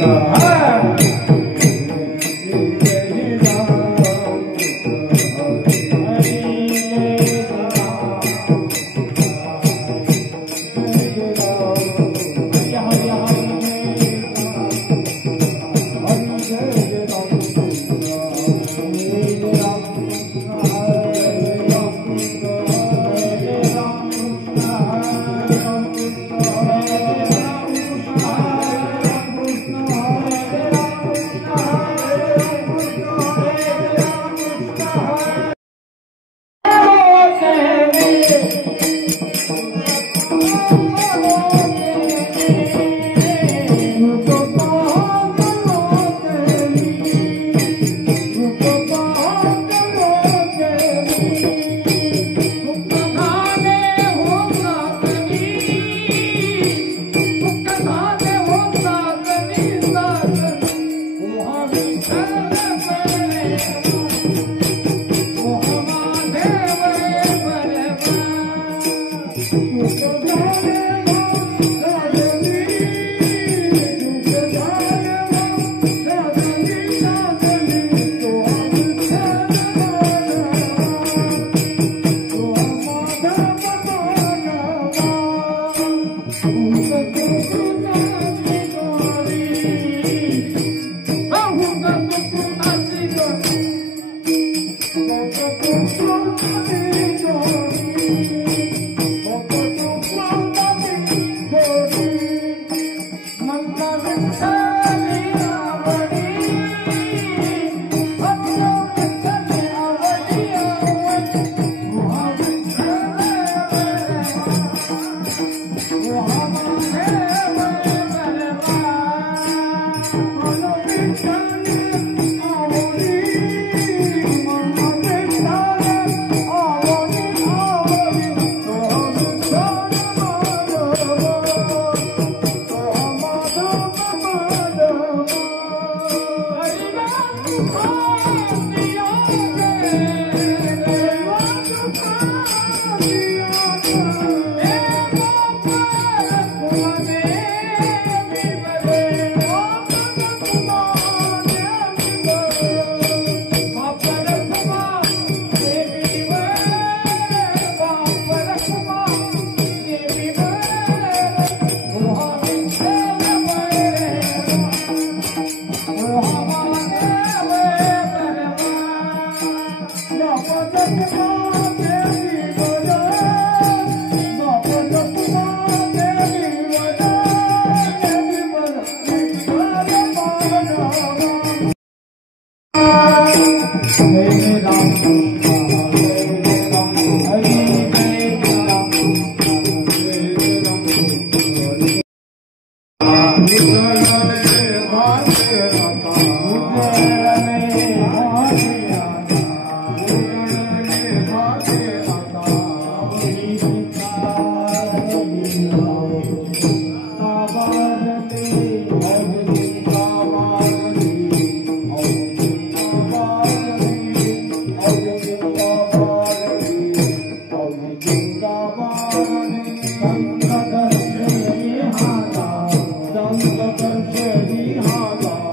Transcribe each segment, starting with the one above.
Thank you.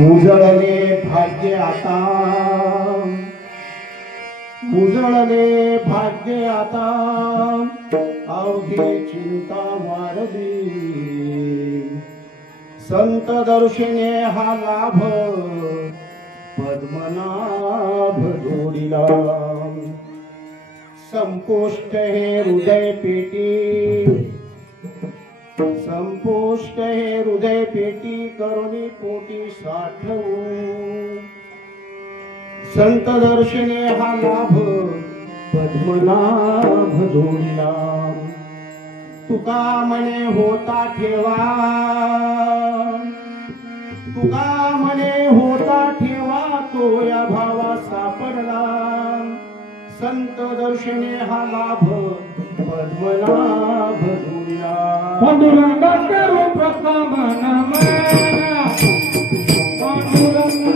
उजळले भाग्य आता, उजळले भाग्य आता, अवघे चिंता वाढली, संत दर्शने हा लाभ, पद्मनाभ जोडीला, संपुष्ट हे हृदय पेटी, संपुष्ट हे हृदय पेटी, करुणी पोटी साठवून, संत दर्शने हा लाभ, पद्मनाभ जोडीला, तुका म्हणे होता ठेवा, तुका म्हणे होता ठेवा, तो या भावा सापडला, संत दर्शने हा लाभ, पद्मनाभ जोडीला, पांडुरंग करू प्रथम नमन, पांडुरंग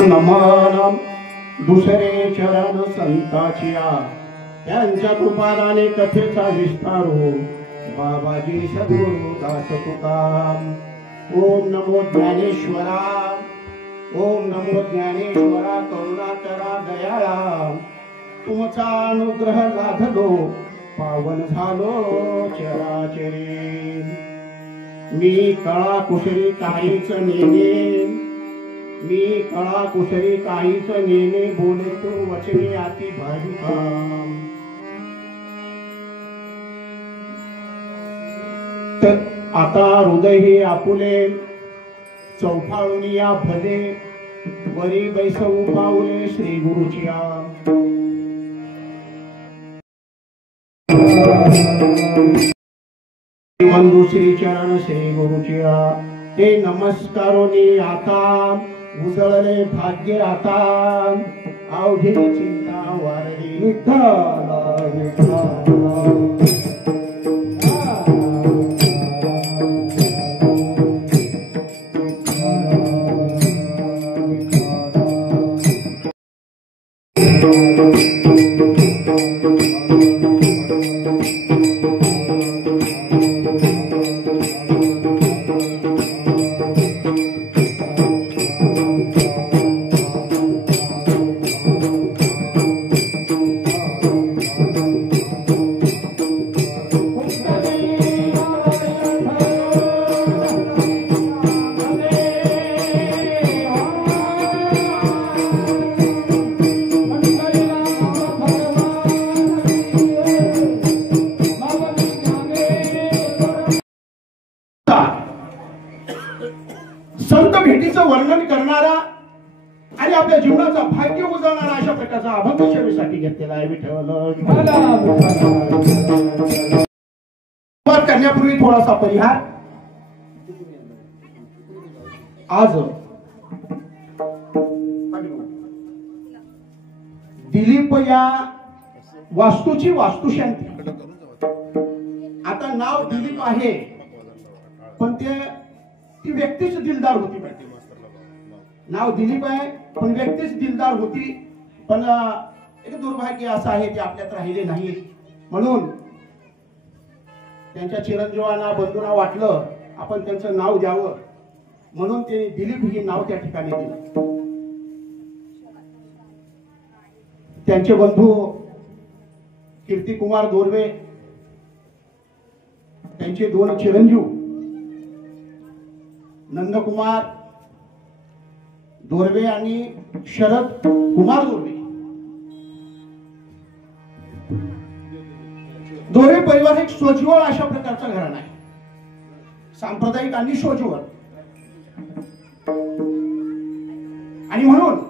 नमन दुसरे चरण संताचिया, त्यांच्या कृपादाने कथेचा विस्तार हो, बाबाजी सद्गुरु दास तुकाराम. ओम नमो ज्ञानेश्वरा, ओम नमो ज्ञानेश्वरा, करुणाकरा दयाळा, तुमचा अनुग्रह लाभलो, पावन झालो चराचरी. मी कळा कुशरी काहीच नेने, मी कळा कुशरी काहीच नेने, बोलतो वचने अति भाविका. तर आता हृदय हे आपुले, चौफाळून या भले, वरी बैसवू पाऊले श्री गुरुचिया. बंधू श्री चरण श्री गुरुचिया, ते नमस्कारोनी आता, उजळले भाग्य आता, अवघी चिंता वारली, विठ्ठला विठ्ठला. संत भेटीचं वर्णन करणारा आणि आपल्या जीवनाचा भाग्य उजळणारा अशा प्रकारचा अभंग सेवेसाठी घेतलेला आहे. विठ्ठल करण्यापूर्वी थोडासा परिहार. आज दिलीप या वास्तूची वास्तुशांती. आता नाव दिलीप आहे पण ती व्यक्तीच दिलदार होती. नाव दिलीप आहे पण व्यक्तीच दिलदार होती. पण एक दुर्भाग्य असं आहे ते आपल्यात राहिले नाही. म्हणून त्यांच्या चिरंजीवांना बंधूंना वाटलं आपण त्यांचं नाव द्यावं म्हणून ते दिलीप हे नाव त्या ठिकाणी दिलं. त्यांचे बंधू कीर्तिकुमार दोर्वे, त्यांचे 2 चिरंजीव नंदकुमार दोर्वे आणि शरद कुमार दोर्वे. दोर्वे परिवार एक सोज्वळ अशा प्रकारचा घराणा आहे. सांप्रदायिक आणि सोज्वळ. आणि म्हणून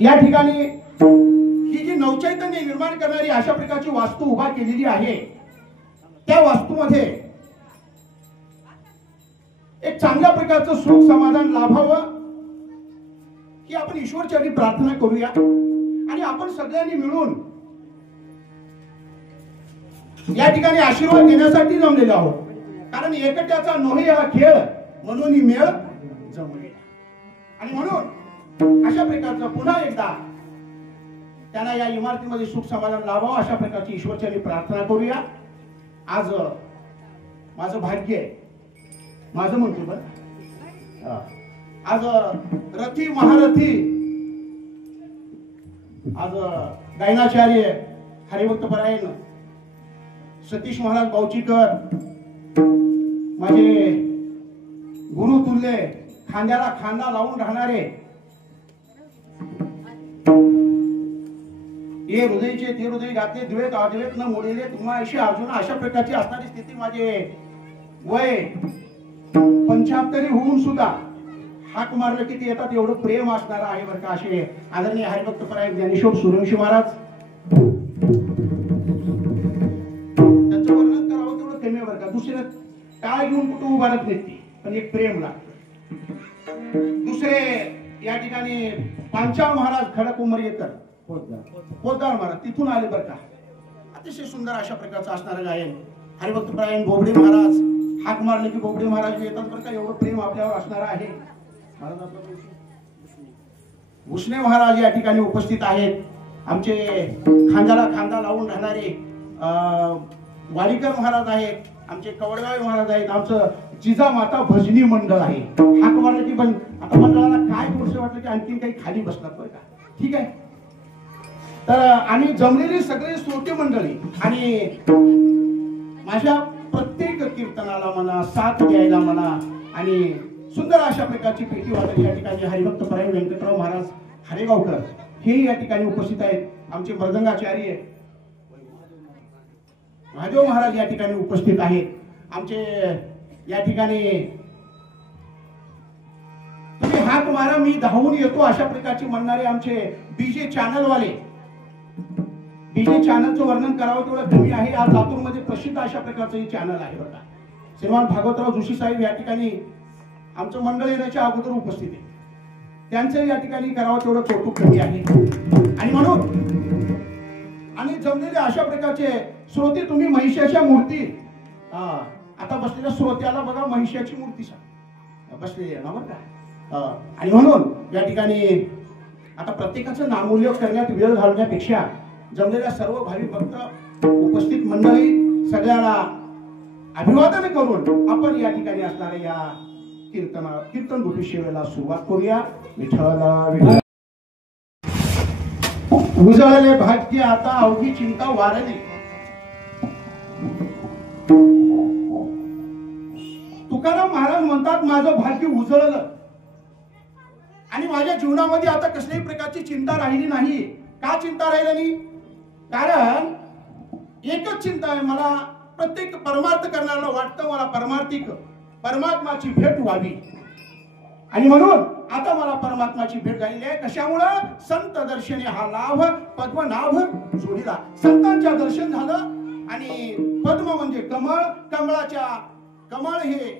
या ठिकाणी ही जी नवचैतन्य निर्माण करणारी अशा प्रकारची वास्तू उभा केलेली आहे त्या वास्तूमध्ये एक चांगल्या प्रकारचं सुख समाधान लाभावं ही आपण ईश्वरचरणी प्रार्थना करूया. आणि आपण सगळ्यांनी मिळून या ठिकाणी आशीर्वाद देण्यासाठी जमलेलो आहोत. कारण एकट्याचा नोहे हा खेळ म्हणून ही मेळ जमलेला. आणि म्हणून अशा प्रकारचं पुन्हा एकदा त्यांना या इमारतीमध्ये सुख समाधान लाभावं अशा प्रकारची ईश्वरचरणी प्रार्थना करूया. आज माझं भाग्य आहे, माझं म्हणतो बरं, आज रथी महारथी, आज गायनाचार्य हरिभक्त परायण सतीश महाराज बावचीकर, माझे गुरु तुल्य, खांद्याला खांदा लावून राहणारे, हे हृदयचे ते हृदय घातले, द्वेत अद्वैत न मोडलेले तुम्हा अशी अर्जुन, अशा प्रकारची असणारी स्थिती. माझे वय 75 होऊन सुद्धा हाक मारलं की ते येतात एवढं प्रेम असणार आहे बरं का. असे आदरणीय हरिभक्त परायण ज्ञानेश्वर सूर्यवंशी महाराज, त्यांचं वर्णन करावं तेवढं कमी बरं का. दुसरे टाळ घेऊन कुठं उभारत नाही पण एक प्रेम लागतं. दुसरे या ठिकाणी पांचाळ महाराज खडक उमरेकर पोद्दार महाराज तिथून आले बरं का. अतिशय सुंदर अशा प्रकारचं असणारं गायन. हरिभक्त परायण बोबडे महाराज, हाक मारले की बोबडे महाराज येतात बरं का. एवढं प्रेम आपल्यावर असणार आहे. भुसणे महाराज या ठिकाणी उपस्थित आहेत. आमचे खांद्याला खांदा लावून राहणारे वाडीकर महाराज आहेत. आमचे कवडगाव महाराज आहेत. आमचं जिजामाता भजनी मंडळ आहे. हाक मारलं की पण आता मंडळाला काय गोष्ट वाटलं की आणखीन काही खाली बसतात बरं का. ठीक आहे. तर आणि जमलेली सगळे श्रोते मंडळी आणि माझ्या प्रत्येक कीर्तनाला म्हणा, साथ द्यायला म्हणा आणि सुंदर अशा प्रकारची पेटी वादन या ठिकाणी हरिभक्त परायण व्यंकटराव महाराज हरेगावकर हे या ठिकाणी उपस्थित आहेत. आमचे मृदंगाचार्य महादेव महाराज या ठिकाणी उपस्थित आहेत. आमचे या ठिकाणी तुम्ही हाक मारा मी धावून येतो अशा प्रकारची म्हणणारे आमचे बीजे चॅनलवाले. बीजे चॅनलचं वर्णन करावं तेवढं कमी आहे. आज लातूरमध्ये प्रसिद्ध अशा प्रकारचं हे चॅनल आहे बघा. श्रीमान भागवतराव जोशी साहेब या ठिकाणी आमचं मंडळ येण्याच्या अगोदर उपस्थित आहे. त्यांचं या ठिकाणी करावं तेवढं कौतुक कमी आहे. आणि म्हणून आणि जमलेले अशा प्रकारचे श्रोते तुम्ही महिषाच्या मूर्ती, आता बसलेल्या श्रोत्याला बघा महिषाची मूर्ती बसलेली आहे ना बरं का. आणि म्हणून या ठिकाणी आता प्रत्येकाचं नामोल्लेख करण्यात वेळ घालण्यापेक्षा जमलेल्या सर्व भाविक भक्त उपस्थित मंडळी सगळ्याला अभिवादन करून आपण या ठिकाणी असणाऱ्या या कीर्तन गोपी सेवेला सुरुवात करूया. विठ्ठल उजळले भाग्य आता अवघी चिंता वारली. तुकाराम महाराज म्हणतात माझं भाग्य उजळलं आणि माझ्या जीवनामध्ये आता कसल्याही प्रकारची चिंता राहिली नाही. का चिंता राहिली नाही? कारण एकच चिंता आहे, मला प्रत्येक परमार्थ करणाऱ्याला वाटतं मला परमात्माची भेट व्हावी. आणि म्हणून आता मला परमात्माची भेट झालेली आहे. कशामुळं? संत दर्शने हा लाभ पद्मनाभ जोडीला. संतांच्या दर्शन झालं आणि पद्म म्हणजे कमळ, कमळ हे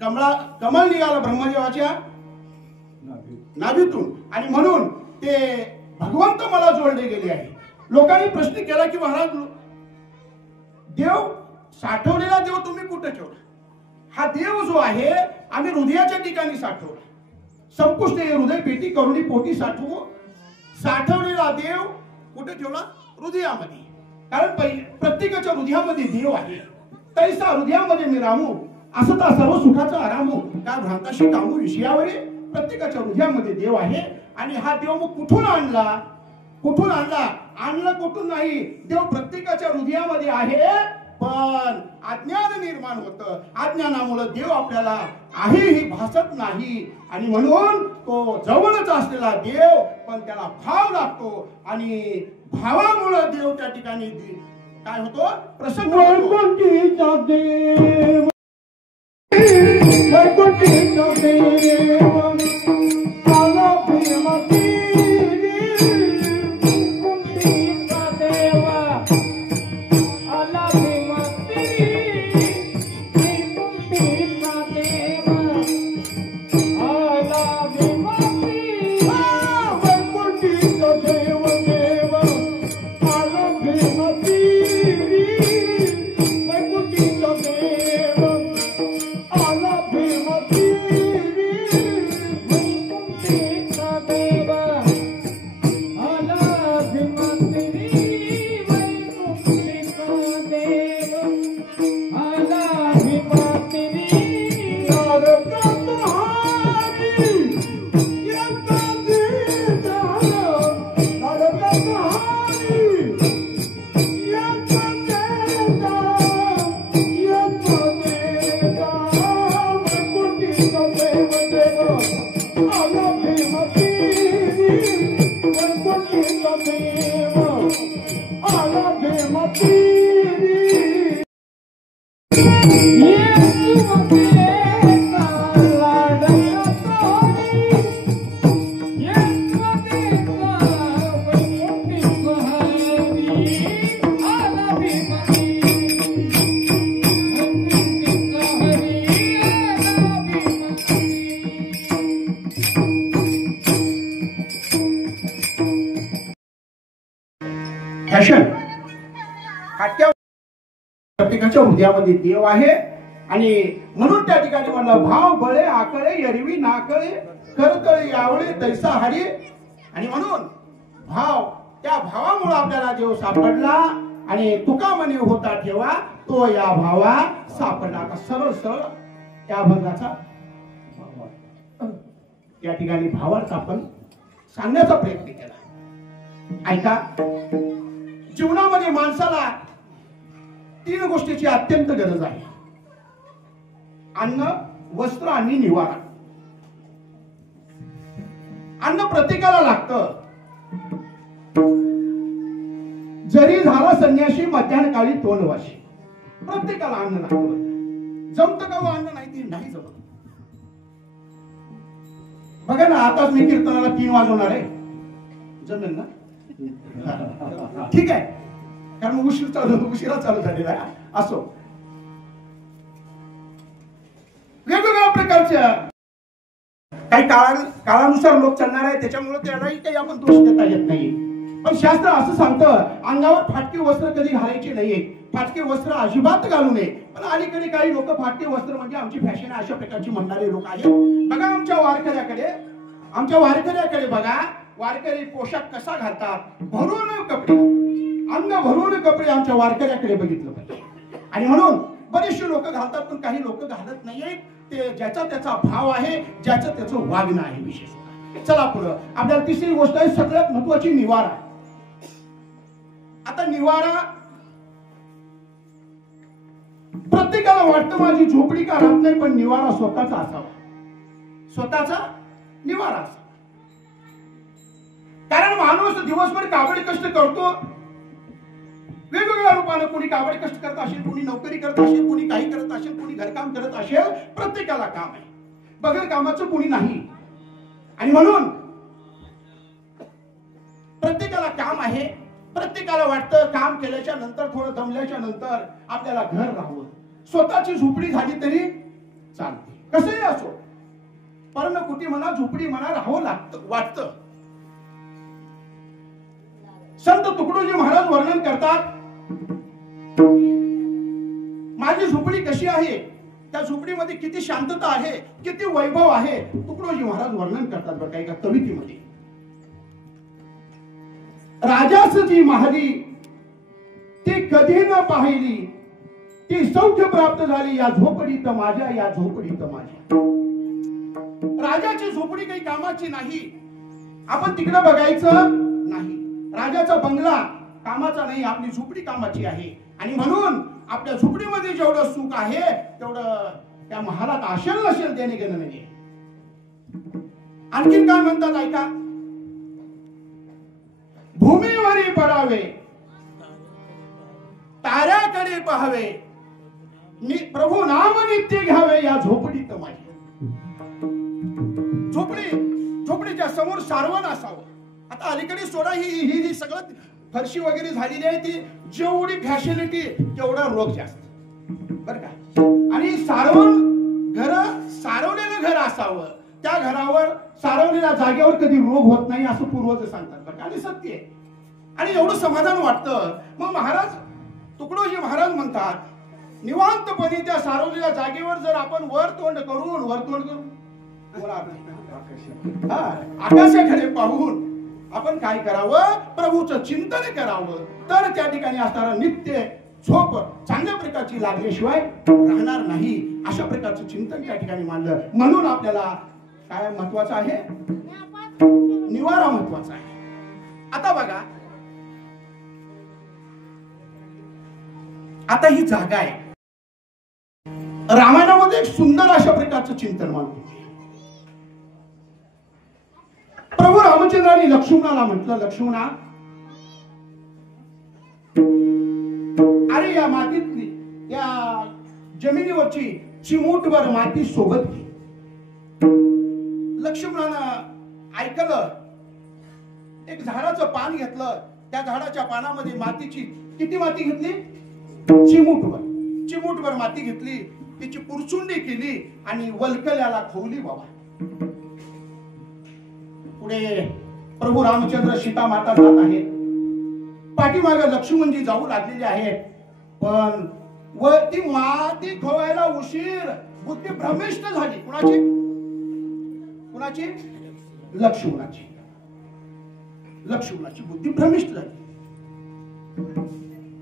कमळ निघालं ब्रह्मदेवाच्या नाभीतून, आणि म्हणून ते भगवंत मला जोडले गेले आहे. लोकांनी प्रश्न केला की महाराज, देव साठवलेला देव तुम्ही कुठे ठेवला? हा देव जो आहे आम्ही हृदयाच्या ठिकाणी साठवला. संपुष्ट हृदय पेटी करुणी पोटी साठवू. साठवलेला देव कुठे ठेवला? हृदयामध्ये. कारण प्रत्येकाच्या हृदयामध्ये देव आहे. तैसा हृदयामध्ये मी रामू, असता सर्व सुखाचा आरामू. काय भ्रांताशी कामू विषयावर. प्रत्येकाच्या हृदयामध्ये देव आहे. आणि हा देव मग कुठून आणला? कुठून आणला? आणला कुठून नाही. देव प्रत्येकाच्या हृदयामध्ये आहे, पण अज्ञान निर्माण होतं. अज्ञानामुळे देव आपल्याला आहे हे भासत नाही. आणि म्हणून तो जवळच असलेला देव, पण त्याला भाव लागतो. आणि भावामुळे देव त्या ठिकाणी काय होतो? प्रसन्न होतो. वैकुंठीचा देव, वैकुंठीचा देव, आला भीमती. वैकुंठीचा देव, आला भीमती. वैकुंठीचा देव, आला भीमती. वैकुंठीचा देव, देव, आला भीमती. वैकुंठीचा देव, आला भीमती. वैकुंठीचा देव, आला भीमती. वैकुंठीचा देव, आला भीमती. फॅशन फाटक्या प्रत्येकाच्या हृदयामध्ये देव आहे. आणि म्हणून त्या ठिकाणी म्हणलं, भाव बळे आकळे एरवी नाकळे करतळे यावळे तैसा हरी. आणि म्हणून भाव, त्या भावामुळे आपल्याला देव सापडला. आणि तुका म्हणे होता ठेवा, तो या भावा सापडला. आता सरळ सरळ त्या अभंगाचा त्या ठिकाणी भावार्थ आपण सांगण्याचा प्रयत्न केला. ऐका, जीवनामध्ये माणसाला 3 गोष्टीची अत्यंत गरज आहे: अन्न, वस्त्र आणि निवारा. अन्न प्रत्येकाला लागतं. जरी झाला संन्याशी मध्यान काळी तोंडवाशी, प्रत्येकाला अन्न लागतं. जमत का अन्न नाही ती नाही जमत. बघा ना, आताच मी कीर्तनाला 3 वाजवणार आहे. जमेल ना? ठीक आहे, कारण उशिरा चालू झालेला आहे. असो, वेगवेगळ्या प्रकारच्या काही काळानुसार लोक चालणार आहे, त्याच्यामुळे त्यालाही काही आपण दोष देता येत नाही. पण शास्त्र असं सांगतं, अंगावर फाटके वस्त्र कधी घालायचे नाहीये, फाटके वस्त्र अजिबात घालू नये. पण अलीकडे काही लोक फाटके वस्त्र म्हणजे आमची फॅशन आहे अशा प्रकारची म्हणणारे लोक आहेत. बघा आमच्या वारकऱ्याकडे बघा, वारकरी पोशाख कसा घालतात, भरून कपडे, अंग भरून कपडे आमच्या वारकऱ्याकडे बघितलं पाहिजे. आणि म्हणून बरेचसे लोक घालतात, पण काही लोक घालत नाहीये. ते ज्याचा त्याचा भाव आहे, ज्याचं त्याचं वागणं आहे विशेष. चला पुढं, आपल्याला तिसरी गोष्ट आहे सगळ्यात महत्वाची, निवारा. आता निवारा, प्रत्येकाला वाटतं माझी झोपडी का राहत नाही, पण निवारा स्वतःचा असावा. स्वतःचा निवारा असावा. कारण माणूस दिवसभर काबड कष्ट करतो, वेगवेगळ्या रूपाने. कोणी काबड कष्ट करत असेल, कोणी नोकरी करत असेल, कोणी काही करत असेल, कोणी घरकाम करत असेल. प्रत्येकाला काम आहे, बगैर कामाचं कोणी नाही. आणि म्हणून प्रत्येकाला काम आहे. प्रत्येकाला वाटतं काम केल्याच्या नंतर, थोडं दमल्याच्या नंतर आपल्याला घर राहावं, स्वतःची झोपडी झाली तरी चालते. कसंही असो, पर्ण कुटी म्हणा झोपडी म्हणा राहावं लागतं वाटतं. संत तुकडोजी महाराज वर्णन करतात, माझी झोपडी कशी आहे, त्या झोपडीमध्ये किती शांतता आहे, किती वैभव आहे, तुकडोजी महाराज वर्णन करतात बरं का एका कवितेमध्ये. राजास जी महाली ती कधी न पाहिली, ती सौख्य प्राप्त झाली या झोपडीत माझ्या, या झोपडीत माझ्या. राजाची झोपडी काही कामाची नाही, आपण तिकडे बघायचं नाही. राजाचा बंगला कामाचा नाही, आपली झोपडी कामाची आहे. आणि म्हणून आपल्या झोपडीमध्ये जेवढं सुख आहे तेवढं त्या महालात असेल नसेल देणे घेणं नाही. आणखीन काय म्हणतात ऐका, भूमीवरी पडावे ताऱ्याकडे पाहावे, प्रभू नाम नित्य घ्यावे या झोपडीत माझी. झोपडीच्या समोर सारवण असावं. आता अलीकडे सोडा ही सगळं फरशी वगैरे झालेली आहे, ती जेवढी फॅसिलिटी तेवढा रोग जास्त बर का. आणि सारवलेलं घर असावं, त्या घरावर सारवलेल्या जागेवर कधी रोग होत नाही असं पूर्वज सांगतात बरं का. आणि सत्य आहे. आणि एवढं समाधान वाटतं. मग महाराज तुकडोजी महाराज म्हणतात, निवांतपणे त्या सारवलेल्या जागेवर जर आपण वर तोंड करून आकाशाकडे पाहून आपण काय करावं, प्रभूचं चिंतन करावं, तर त्या ठिकाणी असणारा नित्य झोप चांगल्या प्रकारची लागल्याशिवाय राहणार नाही. अशा प्रकारचं चिंतन त्या ठिकाणी मानलं. म्हणून आपल्याला काय महत्वाचं आहे, निवारा महत्वाचा आहे. आता बघा, आता ही जागा आहे. रामायणामध्ये एक सुंदर अशा प्रकारचं चिंतन मानतो. प्रभू रामचंद्रांनी लक्ष्मणाला म्हटलं, लक्ष्मणा अरे या मातीतली, या जमिनीवरची चिमूटभर माती सोबत घे. लक्ष्मणानं ऐकलं. एक झाडाचं पान घेतलं, त्या झाडाच्या पानामध्ये मातीची किती माती घेतली, चिमूटभर माती घेतली, तिची पुरचुंडी केली आणि वल्कल्याला खवली बाबा. पुढे प्रभू रामचंद्र सीता माता जात आहेत, पाठीमागे लक्ष्मणजी जाऊ लागलेले आहेत. पण व ती माती खवायला उशीर, बुद्धी भ्रमिष्ट झाली. कुणाची लक्ष्मणाची बुद्धी भ्रमिष्ट झाली.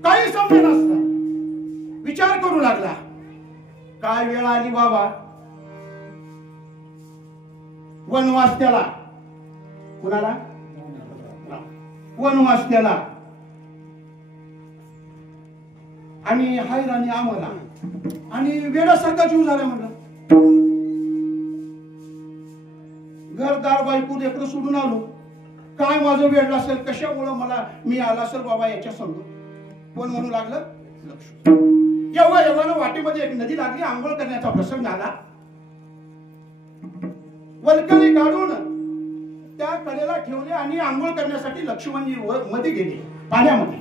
काही समजे नसतं, विचार करू लागला, काय वेळ आली बाबा, वनवास त्याला. कुणाला? वनवास त्याला. आणि हैराणी आम्हाला, आणि वेडासारखा जीव झाला. म्हणलं घरदार बायको लेकरं सोडून आलो, काय माझं वेळ असेल, कशामुळं मला मी आला असेल बाबा याच्या संग. कोण म्हणू लागलं, लक्ष्मण. एवढं वाटेमध्ये एक नदी लागली, आंघोळ करण्याचा प्रसंग आला. वल्कली काढून त्या कडेला ठेवले आणि आंघोळ करण्यासाठी लक्ष्मणजी मध्ये गेले पाण्यामध्ये.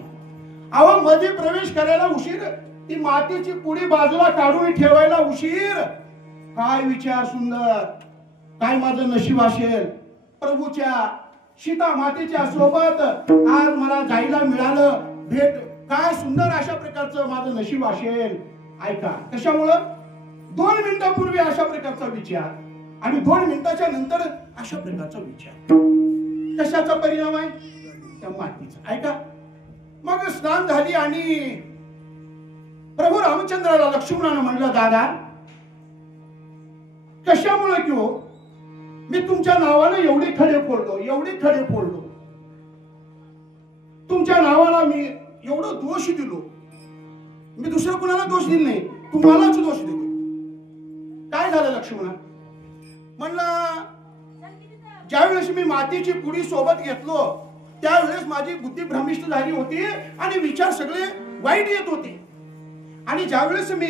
अहो मध्ये प्रवेश करायला उशीर, ती मातीची पुडी बाजूला काढून ठेवायला उशीर. काय विचार सुंदर, काय माझं नशीब असेल, प्रभूच्या सीता मातेच्या सोबत आज मला जायला मिळालं, भेट. काय सुंदर अशा प्रकारचं माझं नशीब असेल. ऐका, कशामुळं 2 मिनिटापूर्वी अशा प्रकारचा विचार आणि 2 मिनिटाच्या नंतर अशा प्रकारचा विचार. कशाचा परिणाम आहे, त्या मातीचा. ऐका, मग स्नान झाली आणि प्रभू रामचंद्राला लक्ष्मणानं म्हणलं, दादा कशामुळे किंवा मी तुमच्या नावानं एवढे खडे फोडलो, तुमच्या नावाला मी एवढं दोष दिलो. मी दुसऱ्या कुणाला दोष दिला नाही, तुम्हालाच दोष दिलो. काय झालं लक्ष्मणा? म्हणलं ज्यावेळेस मी मातीची पुडी सोबत घेतलो त्यावेळेस माझी बुद्धी भ्रमिष्ट झाली होती आणि विचार सगळे वाईट येत होते. आणि ज्यावेळेस मी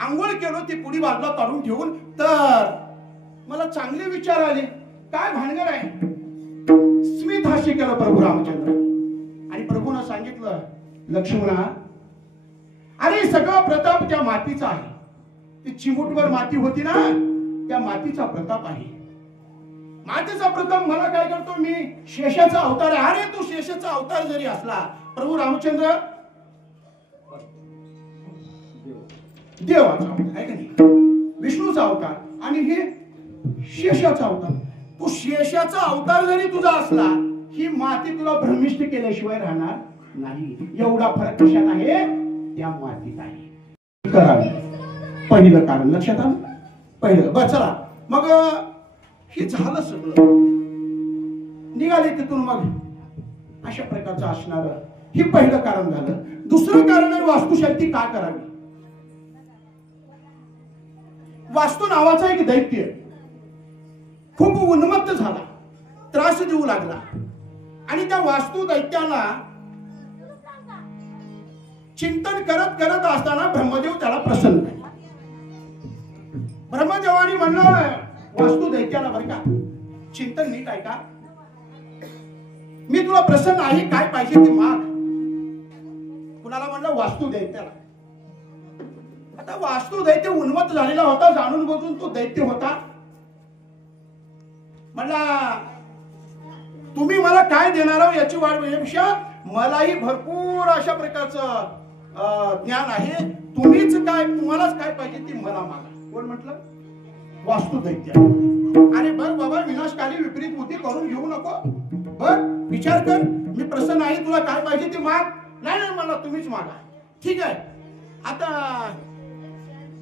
आंघोळ केलो, ती पुडी बाजूला काढून ठेवून, तर मला चांगले विचार आले. काय भानगड आहे? स्मित हास्य केलं प्रभू रामचंद्र. आणि प्रभूनं सांगितलं, लक्ष्मणा अरे सगळा प्रताप त्या मातीचा आहे. ती चिमूटभर माती होती ना, त्या मातीचा प्रताप आहे. मातेचा प्रथम मला काय करतो, मी शेषाचा अवतार आहे. अरे तू शेषाचा अवतार जरी असला, प्रभू रामचंद्र देवाचा अवतार आहे का नाही, विष्णूचा अवतार, आणि हे शेषाचा अवतार. तू शेषाचा अवतार जरी तुझा असला, ही माती तुला भ्रमिष्ट केल्याशिवाय राहणार नाही. एवढा फरक कशात आहे, त्या मातीत आहे. करावे पहिलं कारण लक्षात आलं. पहिलं बस चला मग हे झालं सगळं, निघाले तिथून. मग अशा प्रकारचं असणार हे पहिलं कारण झालं. दुसरं कारण आहे वास्तुशांती का करावी. वास्तू नावाचा एक दैत्य खूप उन्मत्त झाला, त्रास देऊ लागला, आणि त्या वास्तू दैत्याला चिंतन करत करत असताना ब्रह्मदेव त्याला प्रसन्न झाले. ब्रह्मदेवानी म्हणलं वास्तू दैत्याला, बरं का चिंतन नीट आहे का, मी तुला प्रसन्न आहे, काय पाहिजे ते माग. कुणाला म्हणलं, वास्तू दैत्याला. आता वास्तू दैत्य उन्मत्त झालेला होता, जाणून बघून तो दैत्य होता. म्हणला तुम्ही मला काय देणार आहो याची वाट बघण्यापेक्षा मलाही भरपूर अशा प्रकारचं ज्ञान आहे, तुम्हीच काय, तुम्हालाच काय पाहिजे ते मला मागा. कोण म्हटलं, वास्तू दैत्य. अरे बघ बाबा, विनाशकारी विपरीत बुद्धी करून घेऊ नको, बघ विचार कर, मी प्रसन्न आहे, तुला काय पाहिजे ते माग. नाही नाही, मला तुम्हीच मागा. ठीक आहे, आता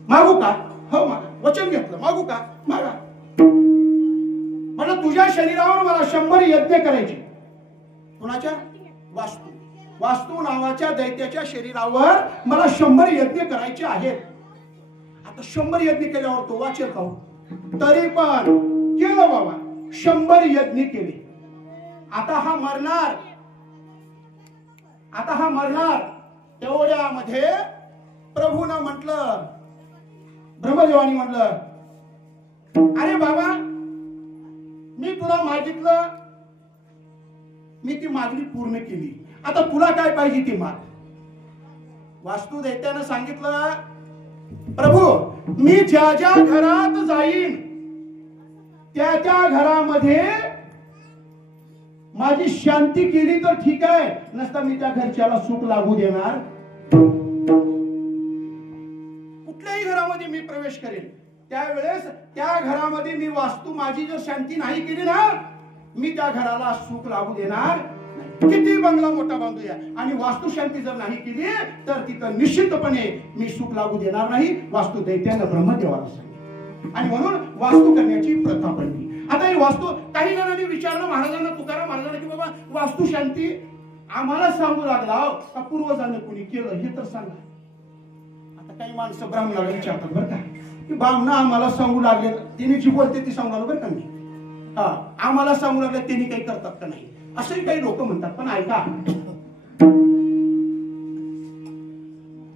मागू का, हो मागा, वचन घेतलं, मागू का, मागा. म्हणलं तुझ्या शरीरावर मला 100 यज्ञ करायचे. कुणाच्या, वास्तू, वास्तू नावाच्या दैत्याच्या शरीरावर मला 100 यज्ञ करायचे आहेत. आता 100 यज्ञ केल्यावर तो वाचेल का, तरी पण केलं बाबा, 100 यज्ञ केले. आता हा मरणार, आता हा मरणार. तेवढ्यामध्ये प्रभूनं म्हटलं, ब्रह्मदेवानी म्हटलं, अरे बाबा मी तुला मागितलं, मी ती मागणी पूर्ण केली, आता तुला काय पाहिजे ती माग. वास्तू दैत्यानं सांगितलं, प्रभू मी ज्या ज्या घरात जाईन त्या त्या घरामध्ये माझी शांती केली तर ठीक आहे, नसता मी त्या घरच्याला सुख लागू देणार. कुठल्याही घरामध्ये मी प्रवेश करेन, त्यावेळेस त्या घरामध्ये मी वास्तू माझी जर शांती नाही केली ना, मी त्या घराला सुख लागू देणार नाही. किती बंगला मोठा बांधूया, आणि वास्तू शांती जर नाही केली तर तिथं निश्चितपणे मी सुख लागू देणार नाही. वास्तू दैत्यानं ब्रह्मदेवाला सांगितलं, आणि म्हणून वास्तू करण्याची प्रथा पडली. आता ही वास्तू, काही जणांनी विचारलं महाराजांना, तुकाराम महाराजांना, की बाबा वास्तू शांती आम्हाला सांगू लागला का पूर्वजांनी कोणी केलं हे तर सांगा. आता काही माणसं ब्राह्मणाला विचारतात बरं का, की ब्राह्मण आम्हाला सांगू लागले, तिने जी बोलते ती सांगू लागलं बरं का, मी आम्हाला सांगू लागलं त्यांनी काही करतात का नाही, असेही काही लोक म्हणतात. पण ऐका,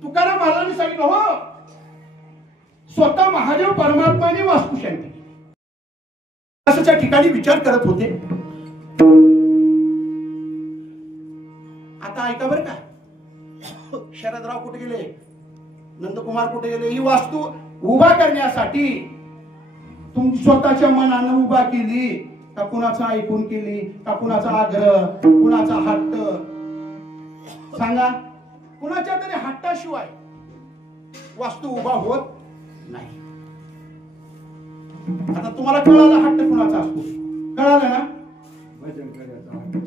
तुकाराम महाराजांनी सांगितलं, हो स्वतः महादेव परमात्माने वास्तुशांती असंच्या ठिकाणी विचार करत होते. आता ऐका बरं का, शरदराव कुठे गेले, नंदकुमार कुठे गेले, ही वास्तू उभा करण्यासाठी तुम्ही स्वतःच्या मनानं उभा केली का कुणाचा ऐकून केली, का कुणाचा आग्रह, कुणाचा हट्ट, सांगा. कुणाच्या तरी हट्टाशिवाय वास्तू उभा होत नाही. आता तुम्हाला कळालं हट्ट कुणाचा असतो, कळालं ना, भजन करायचं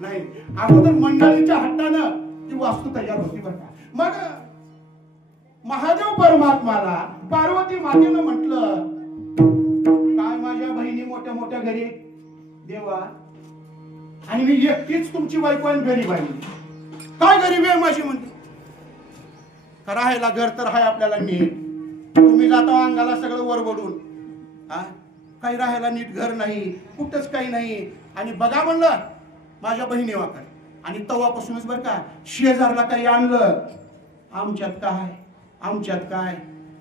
नाही, अगोदर मंडळीच्या हट्टानं ती वास्तू तयार होती बरं का. मग महादेव परमात्माला पार्वती मातेनं म्हटलं, काय माझ्या बहिणी मोठ्या मोठ्या घरी देवा, आणि मी एकटीच तुमची बायको आणि गरीब आहे, काय गरीबी आहे माझी म्हणते. राहायला घर तर आहे आपल्याला नीट, तुम्ही जाता अंगाला सगळं वरबडून, काही राहायला नीट घर नाही, कुठंच काही नाही. आणि बघा म्हणलं माझ्या बहिणी वाकडे, आणि तवापासूनच बरं का शेजारला काही आणलं, आमच्यात काय आमच्यात काय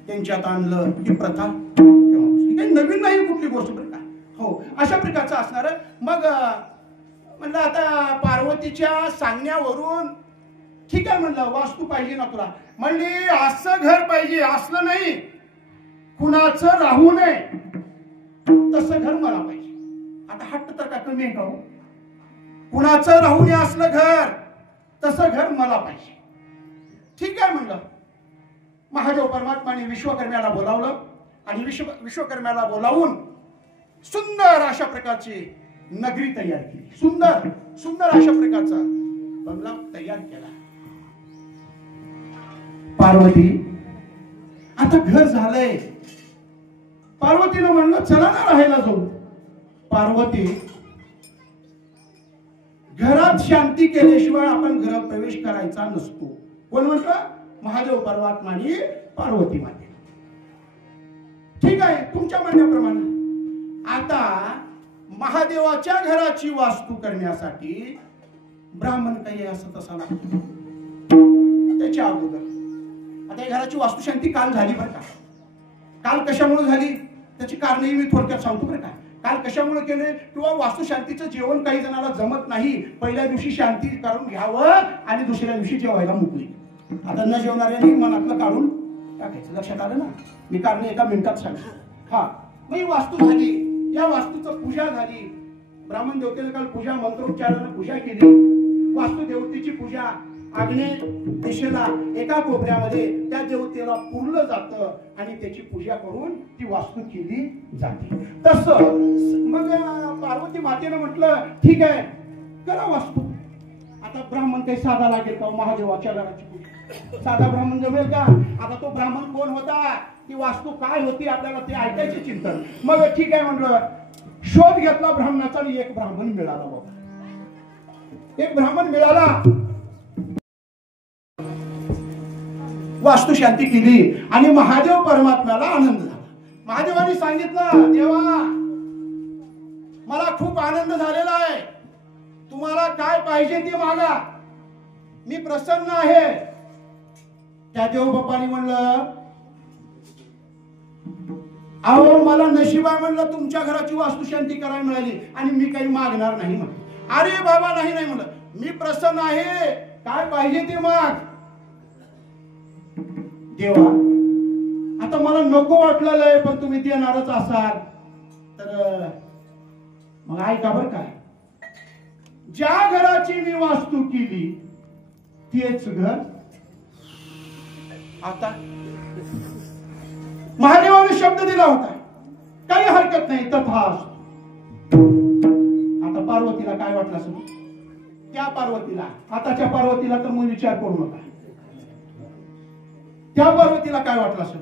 त्यांच्यात आणलं, ही प्रथा काही नवीन नाही कुठली गोष्ट बरं का. हो, अशा प्रकारचं असणार. मग म्हणलं आता पार्वतीच्या सांगण्यावरून ठीक आहे म्हणलं, वास्तू पाहिजे ना तुला, म्हणली असं घर पाहिजे, असलं नाही, कुणाचं राहू नये, तसं घर मला पाहिजे. आता हट्ट तर का कमी आहे का हो? कुणाचं राहून असलं घर तसं घर मला पाहिजे. ठीक आहे म्हणलं. महादेव परमात्माने विश्वकर्म्याला बोलावलं आणि विश्वकर्म्याला बोलावून सुंदर अशा प्रकारची नगरी तयार केली. सुंदर सुंदर अशा प्रकारचा बंगला तयार केला. पार्वती आता घर झालंय. पार्वतीनं म्हणलं चला ना राहायला जाऊ. पार्वती घरात शांती केल्याशिवाय आपण घरात प्रवेश करायचा नसतो. कोण म्हणतं? महादेव परमात्माने पार्वती माते. ठीक आहे तुमच्या म्हणण्याप्रमाणे. आता महादेवाच्या घराची वास्तू करण्यासाठी ब्राह्मण काही असं तसा लागतो. त्याच्या अगोदर आता या घराची वास्तुशांती काल झाली बरं का. काल कशामुळे झाली त्याची कारणही मी थोडक्यात सांगतो बरं का. काल कशामुळे केले किंवा वास्तुशांतीचं जेवण काही जणांना जमत नाही. पहिल्या दिवशी शांती करून घ्यावं आणि दुसऱ्या दिवशी जेवायला मोकळी. आता न जेवणाऱ्यांनी मनातलं काढून टाकायचं. लक्षात आलं ना. मी कारण एका मिनिटात सांगतो. हा मग ही वास्तू झाली. या वास्तूचं पूजा झाली. ब्राह्मण देवतेने काल पूजा मंत्रोच्चाराने पूजा केली. वास्तू देवतेची पूजा आग्नेय दिशेला एका कोपऱ्यामध्ये त्या देवतेला पुरलं जातं आणि त्याची पूजा करून ती वास्तू केली जाते. तसं मग पार्वती मातेनं म्हटलं ठीक आहे करा वास्तू. आता ब्राह्मण काही साधा लागेल का? महादेवाच्या घराची पूजा साधा ब्राह्मण जमेल का? आता तो ब्राह्मण कोण होता, ती वास्तू काय होती, आपल्याला ते ऐकायचे चिंतन. मग ठीक आहे म्हणलं. शोध घेतला ब्राह्मणाचा आणि एक ब्राह्मण मिळाला. बाबा एक ब्राह्मण मिळाला. वास्तू शांती केली आणि महादेव परमात्म्याला आनंद झाला. महादेवाने सांगितलं देवा मला खूप आनंद झालेला आहे. तुम्हाला काय पाहिजे ते मागा. मी प्रसन्न आहे. त्या देव बाप्पाने म्हणलं अहो मला नशिबा म्हणलं तुमच्या घराची वास्तुशांती करायला मिळाली आणि मी काही मागणार नाही म्हणलं. अरे बाबा नाही नाही म्हणलं मी प्रसन्न आहे. काय पाहिजे ते माग. देवा आता मला नको वाटलेलं आहे पण तुम्ही देणारच असाल तर मग ऐका बरं काय. ज्या घराची मी वास्तू केली तेच घर आता महादेवाने शब्द दिला होता. काही हरकत नाही तथास्तु. आता पार्वतीला काय वाटलं असेल? त्या पार्वतीला आताच्या पार्वतीला तर मग विचार करू नका. त्या पार्वतीला काय वाटलं असेल?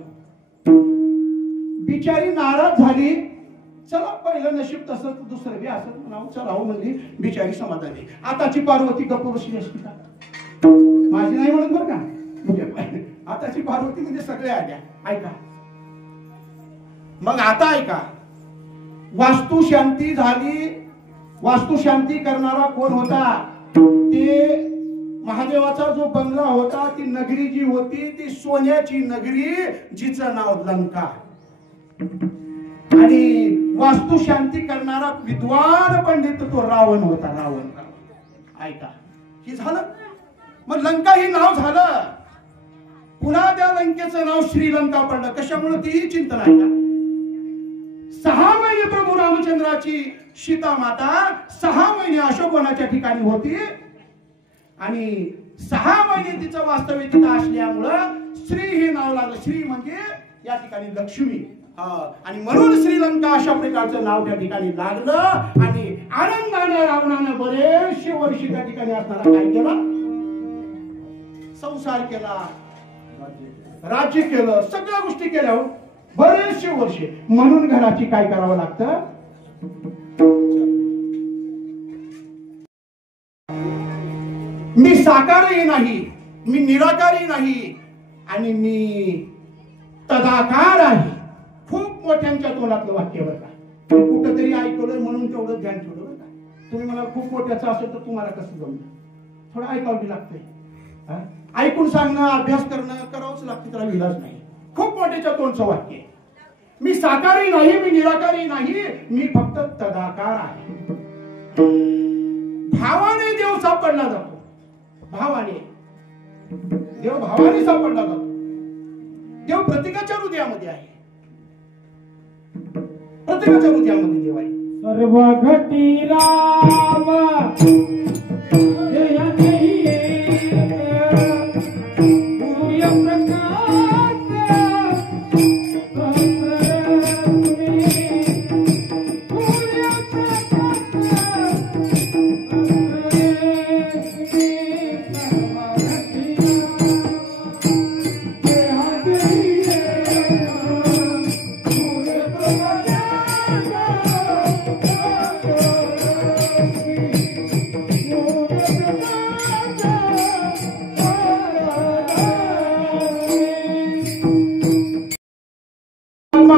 बिचारी नाराज झाली. चला पहिलं नशीब तसं दुसरं बी असं म्हणावं. चला हो म्हणजे बिचारी समाधानी. आताची पार्वती गप्प बसली असती का? माझी नाही म्हणत बरं का. म्हणजे आताची पार्वती म्हणजे सगळे आल्या. ऐका मग आता ऐका. वास्तू शांती झाली. वास्तू शांती करणारा कोण होता? ते महादेवाचा जो बंगला होता ती नगरी जी होती ती सोन्याची नगरी जिचं नाव लंका. आणि वास्तू शांती करणारा विद्वान पंडित तो रावण होता. रावण. ऐका हे झालं. मग लंका ही नाव झालं. पुन्हा त्या लंकेचं नाव श्रीलंका पडलं. कशामुळे तीही चिंतन आहे का. 6 महिने प्रभू रामचंद्राची सीता माता 6 महिने अशोकवनाच्या ठिकाणी होती आणि 6 महिने तिचं वास्तव्य तिथं असल्यामुळं श्री हे नाव लागलं. श्री म्हणजे या ठिकाणी लक्ष्मी. आणि म्हणून श्रीलंका अशा प्रकारचं नाव त्या ठिकाणी लागलं. आणि आनंदाने रावणानं बरेचसे वर्ष त्या ठिकाणी असताना काय केलं? संसार केला, राज्य केलं, सगळ्या गोष्टी केल्या बरेचसे वर्ष. म्हणून घराची काय करावं लागतं? मी साकारही नाही, मी निराकारही नाही आणि मी तदाकार आहे. खूप मोठ्यांच्या तोंडातलं वाक्य बरं का. कुठं तरी ऐकलं म्हणून तेवढं ध्यान ठेवलं बरं का. तुम्ही मला खूप मोठ्याचं असेल तर तुम्हाला कसं जमलं? थोडं ऐकावं लागतंय. ऐकून सांगणं अभ्यास करणं करावंच लागतं. त्याला विलाज नाही. खूप मोठ्याच्या तोंडचं वाक्य. मी साकारही नाही, मी निराकारही नाही, मी फक्त तदाकार आहे. भावाने देव सापडला जातो. भावाने देव भावाने सापडला जातो. देव प्रत्येकाच्या हृदयामध्ये आहे. प्रत्येक प्रत्येकाच्या हृदयामध्ये देव आहे. सर्व घटी राम देह नाही सूर्य प्रकाश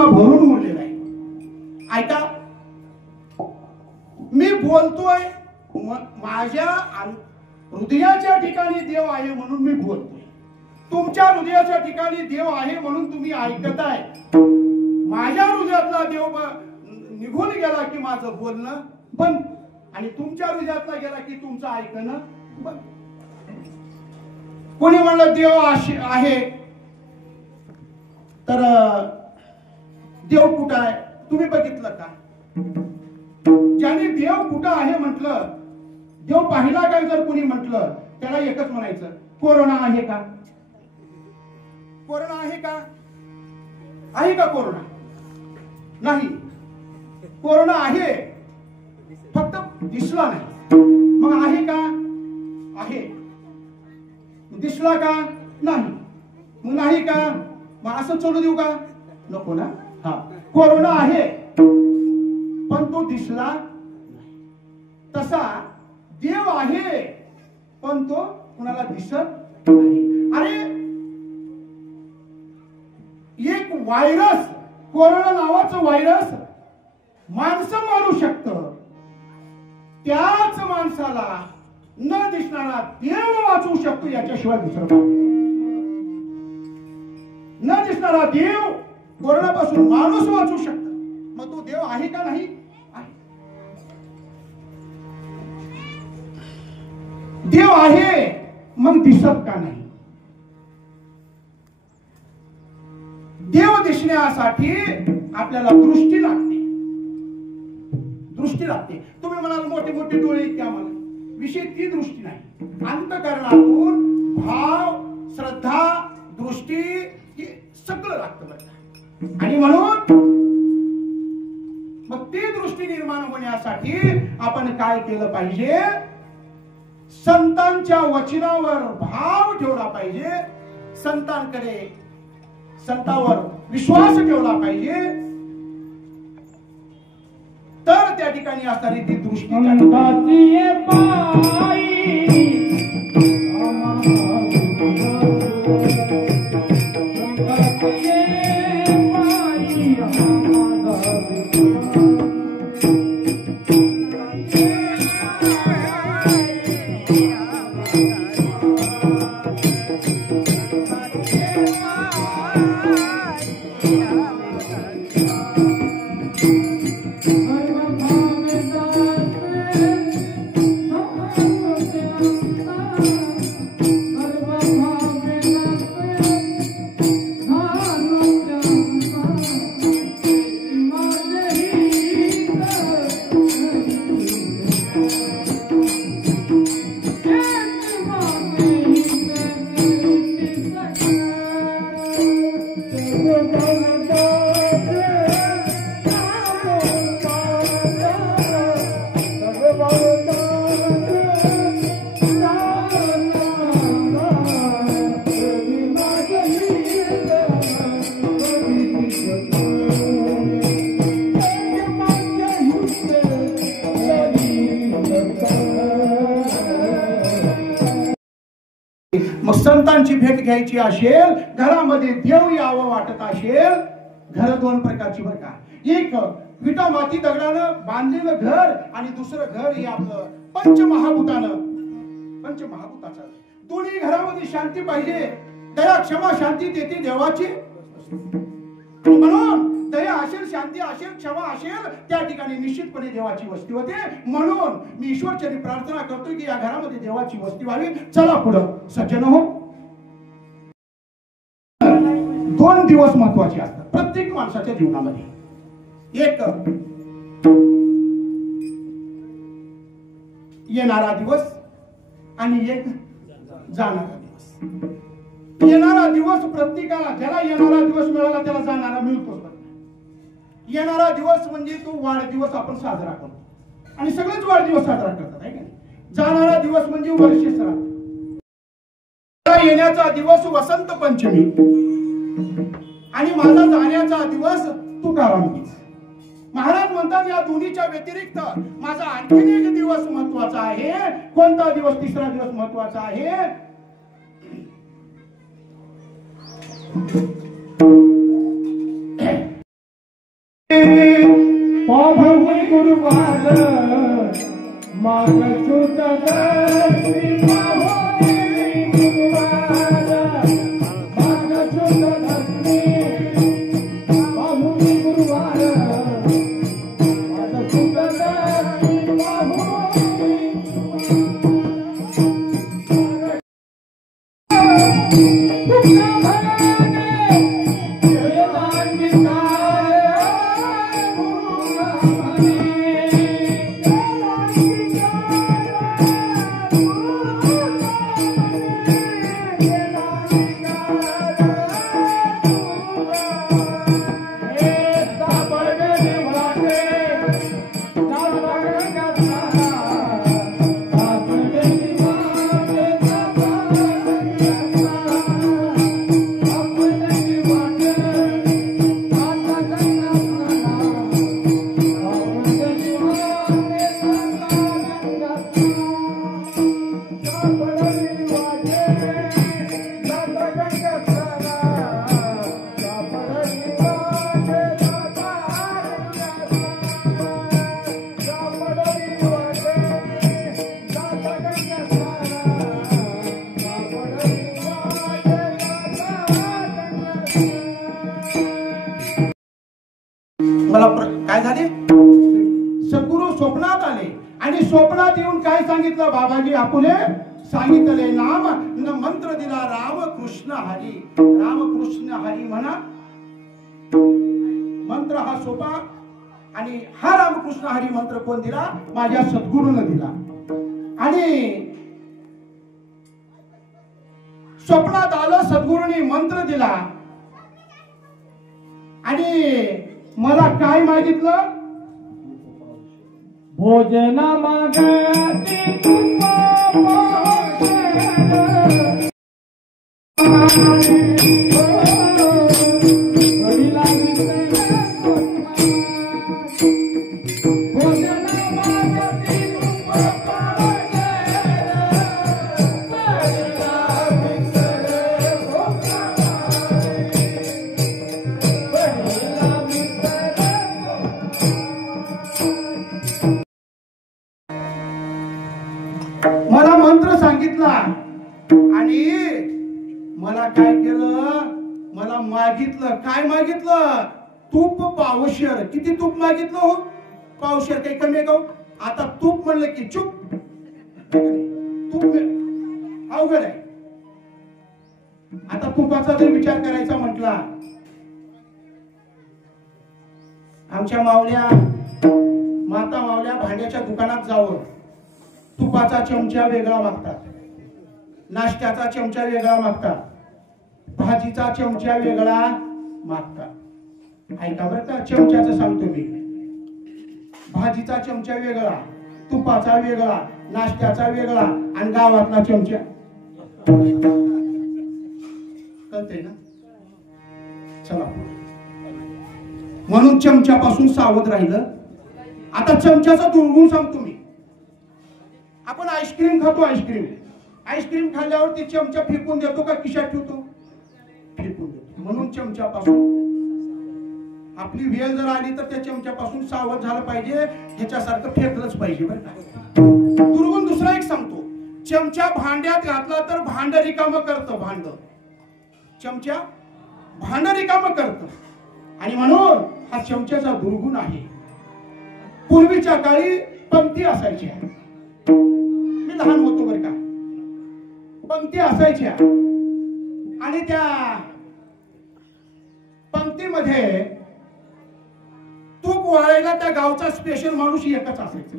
भरून उरलेला आहे. ऐका, मी बोलतोय माझ्या हृदयाच्या ठिकाणी देव आहे म्हणून मी बोलतोय. तुमच्या हृदयाच्या ठिकाणी देव आहे म्हणून तुम्ही ऐकताय. माझ्या हृदयातला देव निघून गेला की माझं बोलणं बंद, आणि तुमच्या हृदयातला गेला की तुमचं ऐकणं बंद. कोणी म्हणलं देव आहे तर देव कुठं आहे तुम्ही बघितलं का? ज्याने देव कुठं आहे म्हटलं, देव पाहिला काय जर कोणी म्हटलं, त्याला एकच म्हणायचं, कोरोना आहे का? कोरोना आहे का? आहे का कोरोना? नाही. कोरोना आहे, फक्त दिसला नाही. मग आहे का? आहे. दिसला का? नाही. मग नाही का? मग असं सोडू देऊ का? नको ना. हा, कोरोना आहे पण तो दिसला नाही. तसा देव आहे पण तो कुणाला दिसत नाही. अरे एक व्हायरस, कोरोना नावाचं व्हायरस माणसं मारू शकतं, त्याच माणसाला न दिसणारा देव वाचवू शकतो, याच्याशिवाय दुसरं काय? न दिसणारा देव कोरोनापासून माणूस वाचू शकतो. मग तो देव आहे का? नाही आहे. देव आहे मग दिसत का नाही? देव दिसण्यासाठी आपल्याला दृष्टी लागते. दृष्टी लागते. तुम्ही म्हणाल मोठे मोठे डोळे इतके आम्हाला, विषय ती दृष्टी नाही. अंतःकरणातून भाव, श्रद्धा, दृष्टी हे सगळं लागतं बरं. आणि म्हणून मग ती दृष्टी निर्माण होण्यासाठी आपण काय केलं पाहिजे? संतांच्या वचनावर भाव ठेवला पाहिजे, संतावर विश्वास ठेवला पाहिजे, तर त्या ठिकाणी असणारी ती दृष्टी मग संतांची भेट घ्यायची असेल, घरामध्ये देव यावं वाटत असेल, घर दोन प्रकारची बरं का. एक विटा माती दगडानं बांधलेलं घर आणि दुसरं घर हे आपलं पंचमहाभूताचं. दोन्ही घरामध्ये शांती पाहिजे. दया क्षमा शांती देते देवाची. म्हणून दया असेल, शांती असेल, क्षमा असेल, त्या ठिकाणी निश्चितपणे देवाची वस्ती होते. म्हणून मी ईश्वरचरणी प्रार्थना करतोय की या घरामध्ये देवाची वस्ती व्हावी. चला पुढं सज्जन हो. 2 दिवस महत्वाचे असतात प्रत्येक माणसाच्या जीवनामध्ये. एक येणारा दिवस आणि एक जाणारा दिवस. येणारा दिवस प्रत्येकाला, ज्याला येणारा दिवस मिळाला त्याला जाणारा मिळतोच. येणारा दिवस म्हणजे तो वाढदिवस आपण साजरा करतो आणि सगळेच वाढदिवस साजरा करतात आहे का नाही. जाणारा दिवस म्हणजे वर्ष श्राद्ध. येण्याचा दिवस वसंत पंचमी आणि माझा जाण्याचा दिवस तुकाराम बीज. महाराज म्हणतात या दोन्हीच्या व्यतिरिक्त माझा आणखीन एक दिवस महत्वाचा आहे. कोणता दिवस? तिसरा दिवस महत्वाचा आहे. पाहुणी गुरुवार माघ शुद्ध दशमी. पाहुणी गुरुवार माघ शुद्ध दशमी. पाहुणी गुरुवार माघ शुद्ध दशमी. काय झाले? सद्गुरु स्वप्नात आले आणि स्वप्नात येऊन काय सांगितलं? बाबाजी आपुले सांगितले नाम न मंत्र दिला राम कृष्ण हरी. राम कृष्ण हरी म्हणा. मंत्र हा सोपा आणि हा रामकृष्ण हरी मंत्र कोण दिला? माझ्या सद्गुरूनं दिला. आणि स्वप्नात आलं, सद्गुरूंनी मंत्र दिला आणि मला काय मागितलं? भोजना मागती तुपा मला मंत्र सांगितला आणि मला काय केलं? मला मागितलं. काय मागितलं? तूप पावशेर. किती तूप मागितलं हो? पावशेर. काही कमी आहे का? आता तूप म्हणलं की चूप. तूप अवघड आहे. आता तुपाचा जर विचार करायचा म्हटला, आमच्या मावल्या, माता मावल्या भांड्याच्या दुकानात जावं, तुपाचा चमचा वेगळा मागतात, नाश्त्याचा चमचा वेगळा मागतात, भाजीचा चमचा वेगळा मागतात. ऐका बरं का, चमच्याचं सांगतो मी. भाजीचा चमचा वेगळा, तुपाचा वेगळा, नाश्त्याचा वेगळा आणि गावातला चमचा. कळतंय ना? चला, म्हणून चमच्यापासून सावध राहिलं. आता चमच्याचा दुर्गुण सांगतो मी. आपण आईस्क्रीम खातो. आईस्क्रीम खाल्ल्यावर ते चमचा फेकून देतो का खिशात ठेवतो? फेकून देतो. म्हणून चमच्यापासून आपली वेळ जर आली तर त्या चमच्यापासून सावध झालं पाहिजे. ह्याच्यासारखं फेकलंच पाहिजे बरं का. दुर्गुण दुसरा एक सांगतो. चमचा भांड्यात घातला तर भांड रिकामं करतं. चमचा भांड रिकामं करतं आणि म्हणून हा चमच्याचा दुर्गुण आहे. पूर्वीच्या काळी पंक्ती असायच्या. मी लहान होतो बरं का. पंक्ती असायच्या आणि त्या पंक्तीमध्ये तूप तूप वाळायला त्या गावचा स्पेशल माणूस एकच असायचं.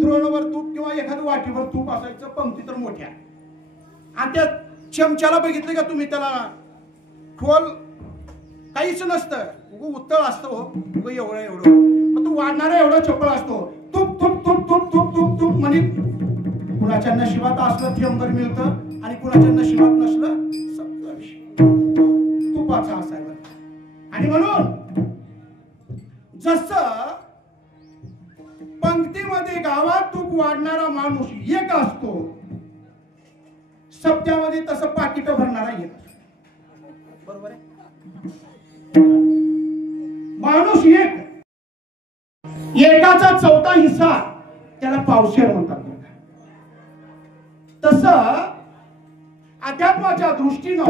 द्रोणभर तूप किंवा एखादं वाटीभर तूप असायचं, पंक्ती तर मोठ्या. आणि त्या चमच्याला बघितलं का तुम्ही, त्याला खोल काहीच नसतं, उत्तळ असतं हो, एवढं एवढं. मग तो वाढणारा एवढा चप्पल असतो. तूप तूप तूप तूप तूप तूप तूप म्हणित कुणाच्या नशिबात असलं थेंबर मिळतं आणि कुणाच्या नशिबात नसलं सगळं विषय तुपाचा असायला. आणि म्हणून जसं पंक्तीमध्ये गावात तूप वाढणारा माणूस एक असतो, सप्त्यामध्ये तसं पाकिट भरणारा एक. बरोबर आहे. माणूस एक, एकाचा चौथा हिस्सा त्याला पावशेर म्हणतात. तसं अध्यात्माच्या दृष्टीनं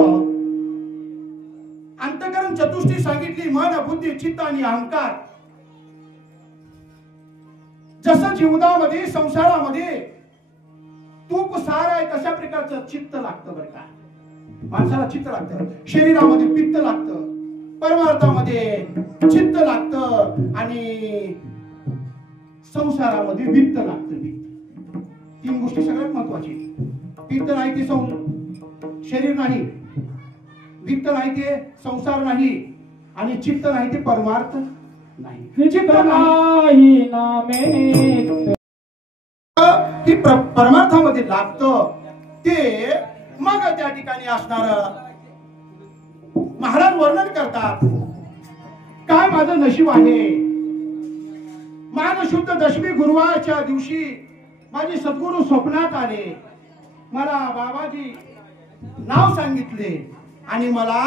अंतःकरण चतुष्टी सांगितली, मन बुद्धी चित्त आणि अहंकार. जसं जीवनामध्ये संसारामध्ये तूप सार आहे, तशा प्रकारचं चित्त लागतं. बरं का, माणसाला चित्त लागतं, शरीरामध्ये पित्त लागतं, परमार्थामध्ये चित्त लागतं आणि संसारामध्ये वित्त लागतं. तीन गोष्टी सगळ्यात महत्वाची. पित्त नाही ते शरीर नाही, वित्त नाही ते संसार नाही, आणि चित्त नाही ते परमार्थ नाही. चित्त नाही ती परमार्थामध्ये लागतं ते. मग त्या ठिकाणी असणार महाराज वर्णन करतात, काय माझं नशीब आहे. माझं शुद्ध दशमी गुरुवारच्या दिवशी माझे सद्गुरू स्वप्नात आले, मला बाबाजी नाव सांगितले आणि मला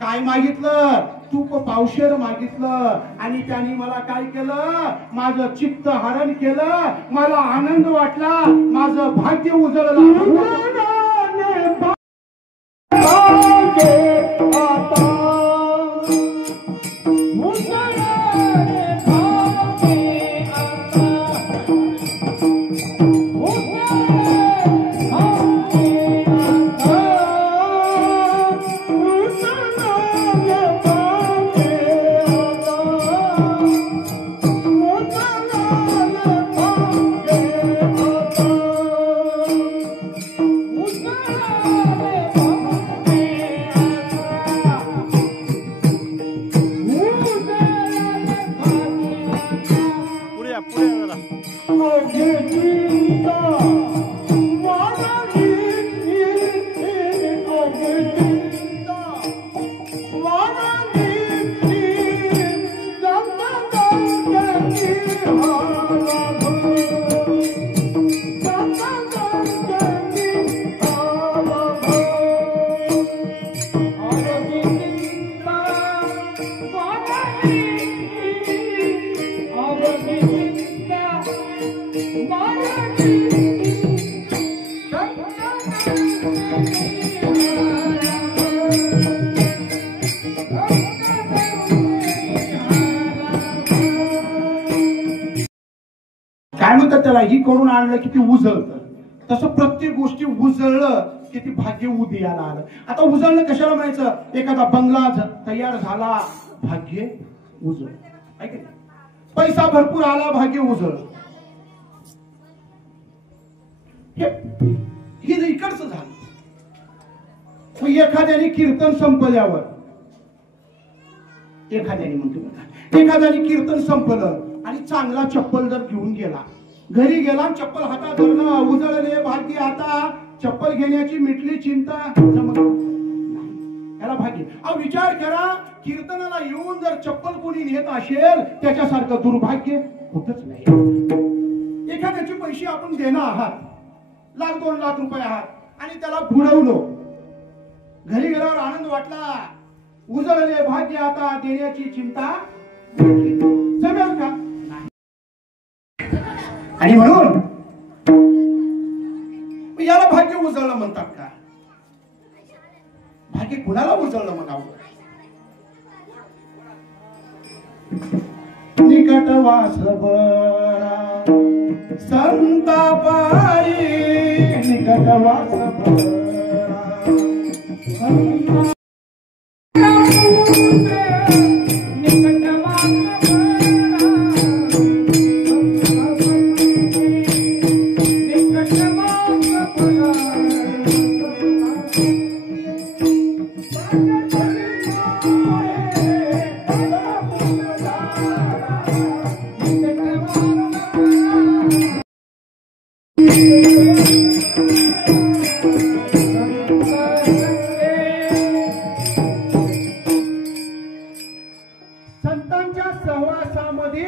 काय मागितलं, तूप पावशेर मागितलं. आणि त्यांनी मला काय केलं, माझं चित्त हरण केलं. मला आनंद वाटला, माझं भाग्य उजळलं. काय म्हणतात त्याला, ही करून आणलं की ती उजळतं. तसं प्रत्येक गोष्टी उजळलं की ती भाग्य उदयाला आलं. आता उजळणं कशाला म्हणायचं, एखादा बंगला तयार झाला भाग्य उजळ, पैसा भरपूर आला भाग्य उजळ. हे इकडचं झालं. एखाद्याने कीर्तन संपल्यावर, एखाद्याने कीर्तन संपलं आणि चांगला चप्पल जर घेऊन गेला, घरी गेला, चप्पल हातात धरणं, उजळले भाग्य. आता चप्पल घेण्याची मिटली चिंता, याला भाग्य. विचार करा, कीर्तनाला येऊन जर चप्पल कोणी नेत असेल त्याच्यासारखं दुर्भाग्य कुठंच नाही. एखाद्याचे पैसे आपण देणं आहात, 1,00,000-2 लाख रुपये आहात आणि त्याला बुडवलो, घरी गेल्यावर आनंद वाटला, उजळले भाग्य, आता देण्याची चिंता जमेल का? आणि म्हणून याला भाग्य उजळलं म्हणतात का? भाग्य कुणाला उजळलं म्हणावं? निकटवास बळा संतापारी, निकटवास बळा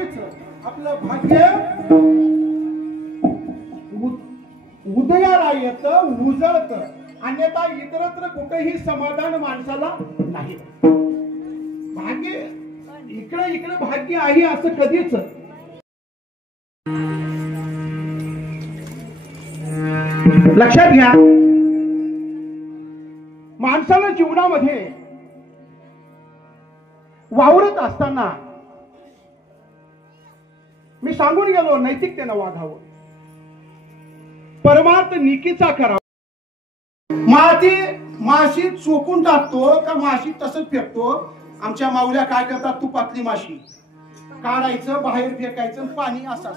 नाहीच. आपलं भाग्य उदयाला येतं, उजळत, अन्यथा इतरत्र कुठेही समाधान माणसाला नाही. भाग्य इकडे इकडे भाग्य आहे असं कधीच. लक्षात घ्या, माणसाला जीवनामध्ये वावरत असताना मी सांगून गेलो, नैतिकतेनं वागावं, परमार्थ निकीचा करावा. माशी चोकून टाकतो का माशी तसंच फेकतो. आमच्या माऊल्या काय करतात, तुपातली माशी काढायचं, बाहेर फेकायचं, पाणी असं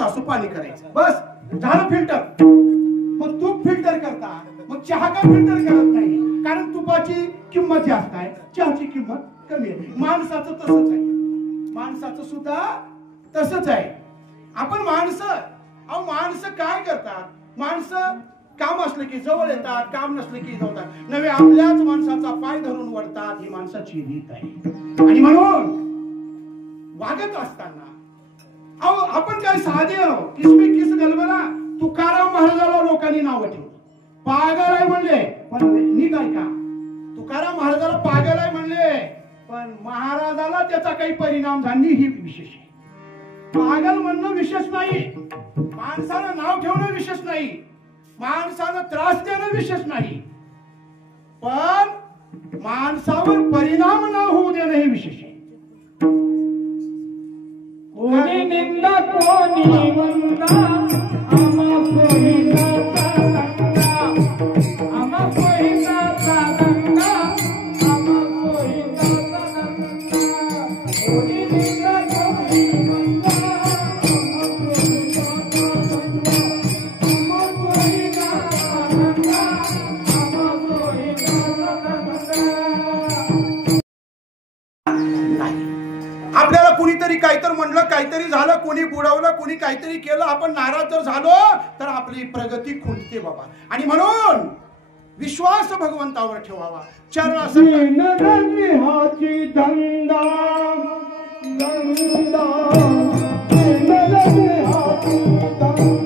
असं पाणी करायचं, बस झालं फिल्टर. मग तूप फिल्टर करता, मग चहा का फिल्टर करत नाही, कारण तुपाची किंमत जास्त आहे, चहाची किंमत कमी आहे. माणसाचं तसंच आहे, माणसाचं सुद्धा तसंच आहे. आपण माणसं काय करतात, माणसं काम असलं की जवळ येतात, काम नसलं की जातात, नव्हे आपल्याच माणसाचा पाय धरून वळतात. ही माणसाची रीत आहे. आणि म्हणून वागत असताना आपण काय साधे किसमी किस गलबला. तुकाराम महाराजाला लोकांनी नाव ठेवलं, पागल आहे म्हणले, पण नीट आहे का, तुकाराम महाराजाला पागल आहे म्हणले, पण महाराजाला त्याचा काही परिणाम झाला नाही. ही विशेष आहे. पागल म्हणणं विशेष नाही, माणसाला नाव ठेवणं विशेष नाही, माणसाला त्रास देणं विशेष नाही, पण माणसावर परिणाम न होऊ देणं हे विशेष आहे. कोणी निंदा कोणी वंदा, आम्हा कोणी नाता दंगा, आम्हा कोणी नाता दंगा, आम्हा कोणी नाता दंगा. कोणी निंदा कोणी वंदा, आम्हा कोणी नाता दंगा, आम्हा कोणी नाता दंगा, आम्हा कोणी नाता दंगा. आपल्याला कुणीतरी काहीतरी म्हणलं, काहीतरी झालं, कोणी बुडवलं, कोणी काहीतरी केलं, आपण नाराज जर झालो तर आपली प्रगती खुंटते बाबा. आणि म्हणून विश्वास भगवंतावर ठेवावा. चरणासंगी हाती धंदा धंदा, हाती धंदा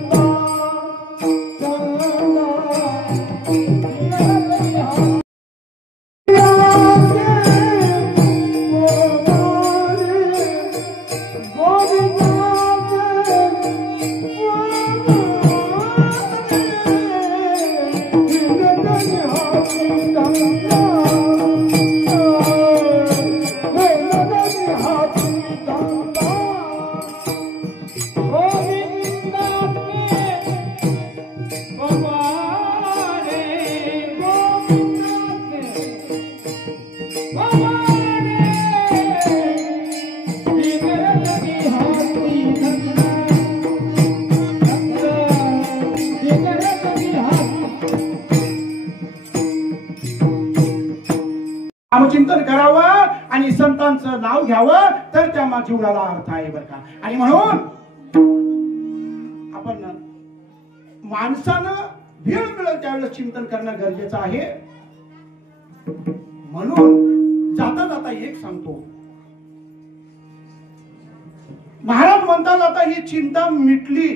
चिंतन करावं आणि संतांचं नाव घ्यावं, तर त्या जीवनाला अर्थ आहे बरं का. आणि म्हणून आपण माणसानं वेळ मिळेल त्यावेळेस चिंतन करणं गरजेचं आहे. म्हणून जाता जाता एक सांगतो, महाराज म्हणतात आता ही चिंता मिटली.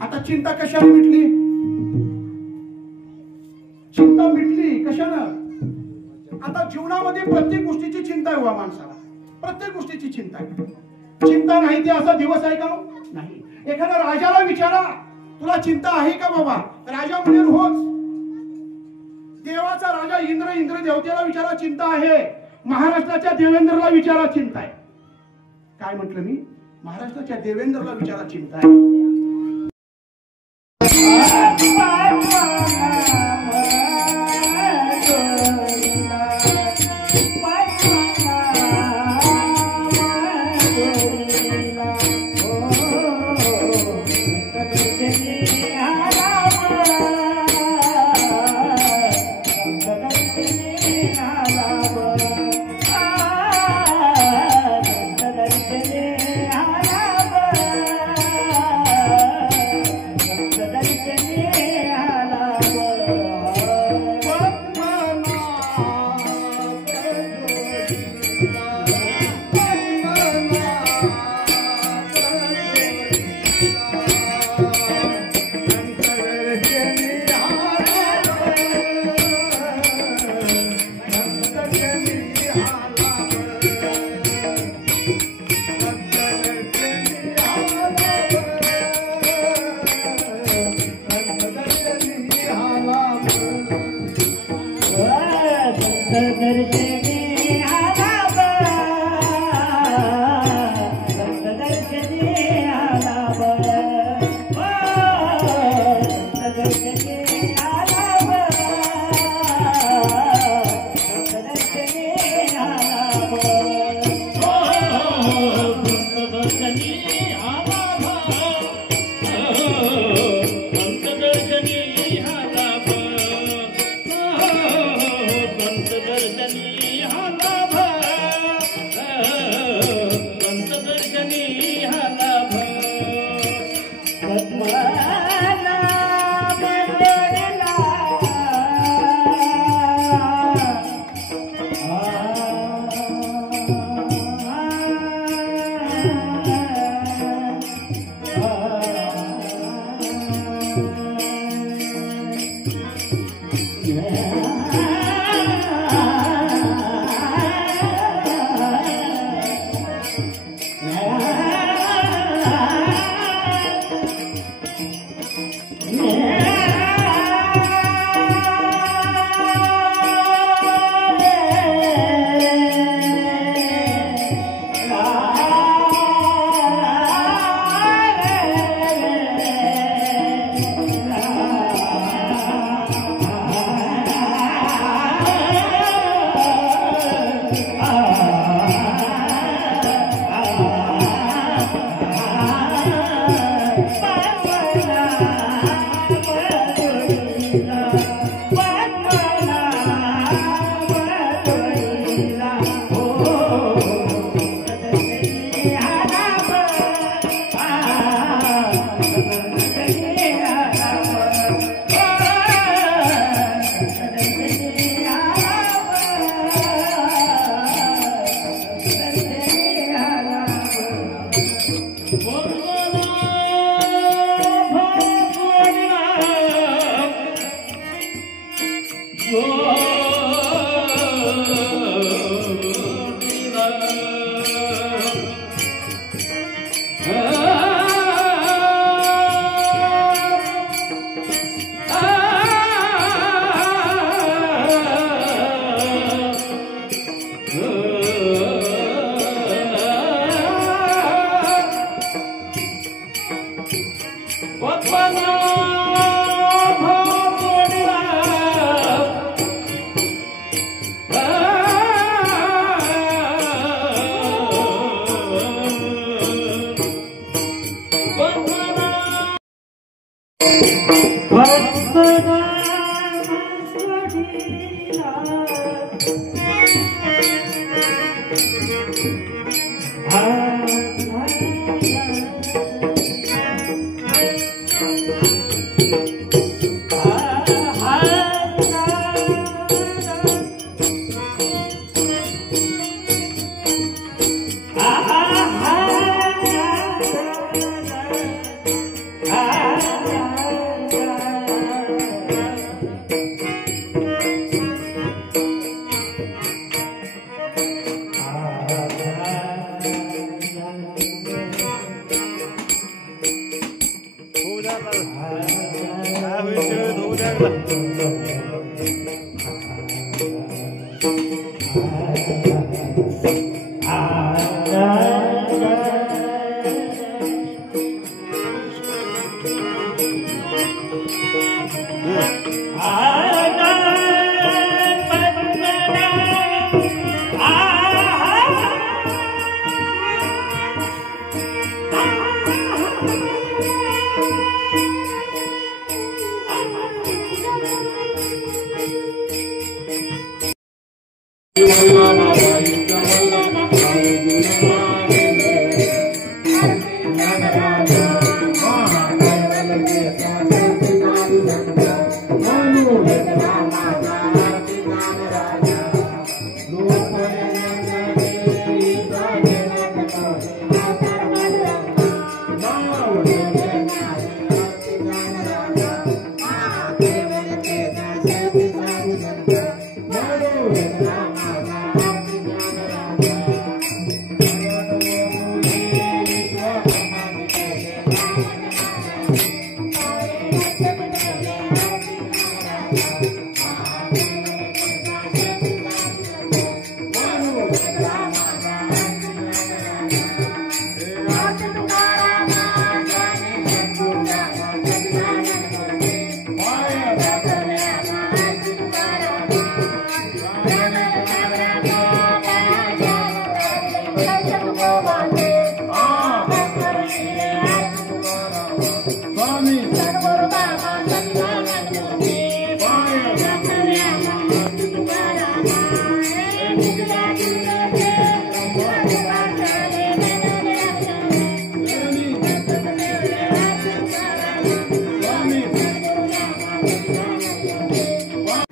आता चिंता कशाला मिटली, चिंता मिटली कशानं. आता जीवनामध्ये प्रत्येक गोष्टीची चिंता आहे, माणसाला प्रत्येक गोष्टीची चिंता आहे. चिंता नाही ते असा दिवस आहे का नाही. एखाद्या राजाला विचारा, तुला चिंता आहे का बाबा, राजा म्हणेल होच. देवाचा राजा इंद्र देवतेला विचारा चिंता आहे, महाराष्ट्राच्या देवेंद्रला विचारा चिंता आहे. काय म्हटलं मी, महाराष्ट्राच्या देवेंद्रला विचारा चिंता आहे.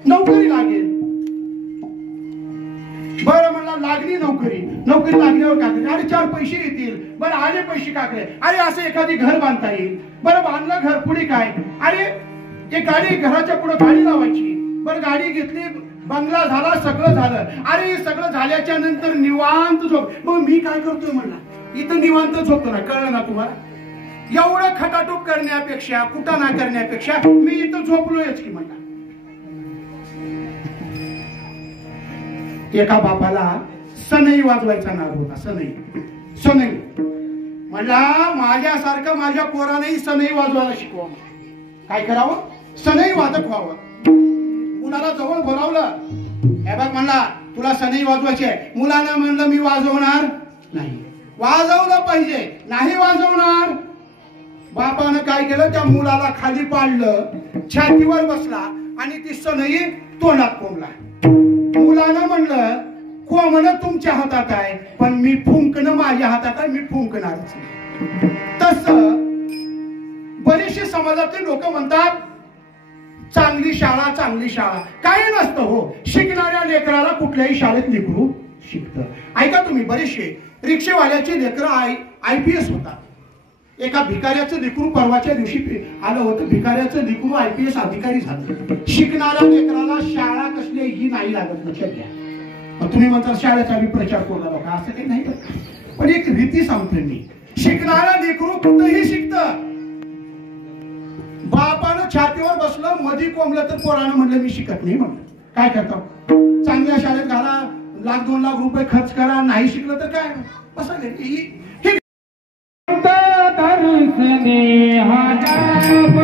नोकरी लागेल. बरं म्हणला लागली नोकरी. नोकरी लागल्यावर काय करायचं? अरे 4 पैसे येतील. बरं आले पैसे काय करायचे? अरे असं एखादी घर बांधता येईल. बरं बांधलं घर, पुढे काय? अरे एक गाडी, घराच्या पुढे गाडी लावायची. बरं गाडी घेतली, बंगला झाला, सगळं झालं. अरे हे सगळं झाल्याच्या नंतर निवांत झोप. मग मी काय करतोय म्हणला, इथं निवांत झोपतो ना. कळलं ना तुम्हाला? एवढं खटाटूप करण्यापेक्षा, कुटाणा करण्यापेक्षा मी इथं झोपलोयच की म्हणला. एका बापाला सनई वाजवायचा नाद होता. सनई म्हणला माझ्यासारखं माझ्या पोरानेही सनई वाजवायला शिकवा. काय करावं? सनई वादक व्हावं. मुलाला जवळ बोलावलं. हे बघ म्हणला तुला सनई वाजवायची आहे. मुलानं म्हणलं मी वाजवणार नाही. वाजवलं पाहिजे. नाही वाजवणार. बापानं काय केलं? त्या मुलाला खाली पाडलं, छातीवर बसला आणि ती सनई तोंडात कोंबला. मुलानं म्हणलं कोंबणं तुमच्या हातात आहे, पण मी फुंकणं माझ्या हातात आहे. मी फुंकणारच. तसं बरेचसे समाजातले लोक म्हणतात चांगली शाळा, चांगली शाळा. काही नसतं हो. शिकणाऱ्या लेकराला कुठल्याही शाळेत लेकरू शिकतं. ऐका तुम्ही, बरेचसे रिक्षेवाल्याचे लेकरं IPS होतात. एका भिकाऱ्याचं लेकरू परवाच्या दिवशी आलं होतं. भिकाऱ्याचं लेकरू IPS अधिकारी झालं. शिकणाऱ्या लेकराला शाळा कसलीही नाही लागत. लक्षात घ्या. तुम्ही म्हणता शाळेचा मी प्रचार करू नका, असं काही नाही. पण एक रीती सांगतोय मी, शिकणारा लेकरू कुठेही शिकत. बापानं छातीवर बसलं, मधी कोंबलं तर पोरानं म्हणलं मी शिकत नाही म्हणलं. काय करतो, चांगल्या शाळेत घाला, 1-2 लाख रुपये खर्च करा, नाही शिकलं तर काय असं हे दर्शने हजाब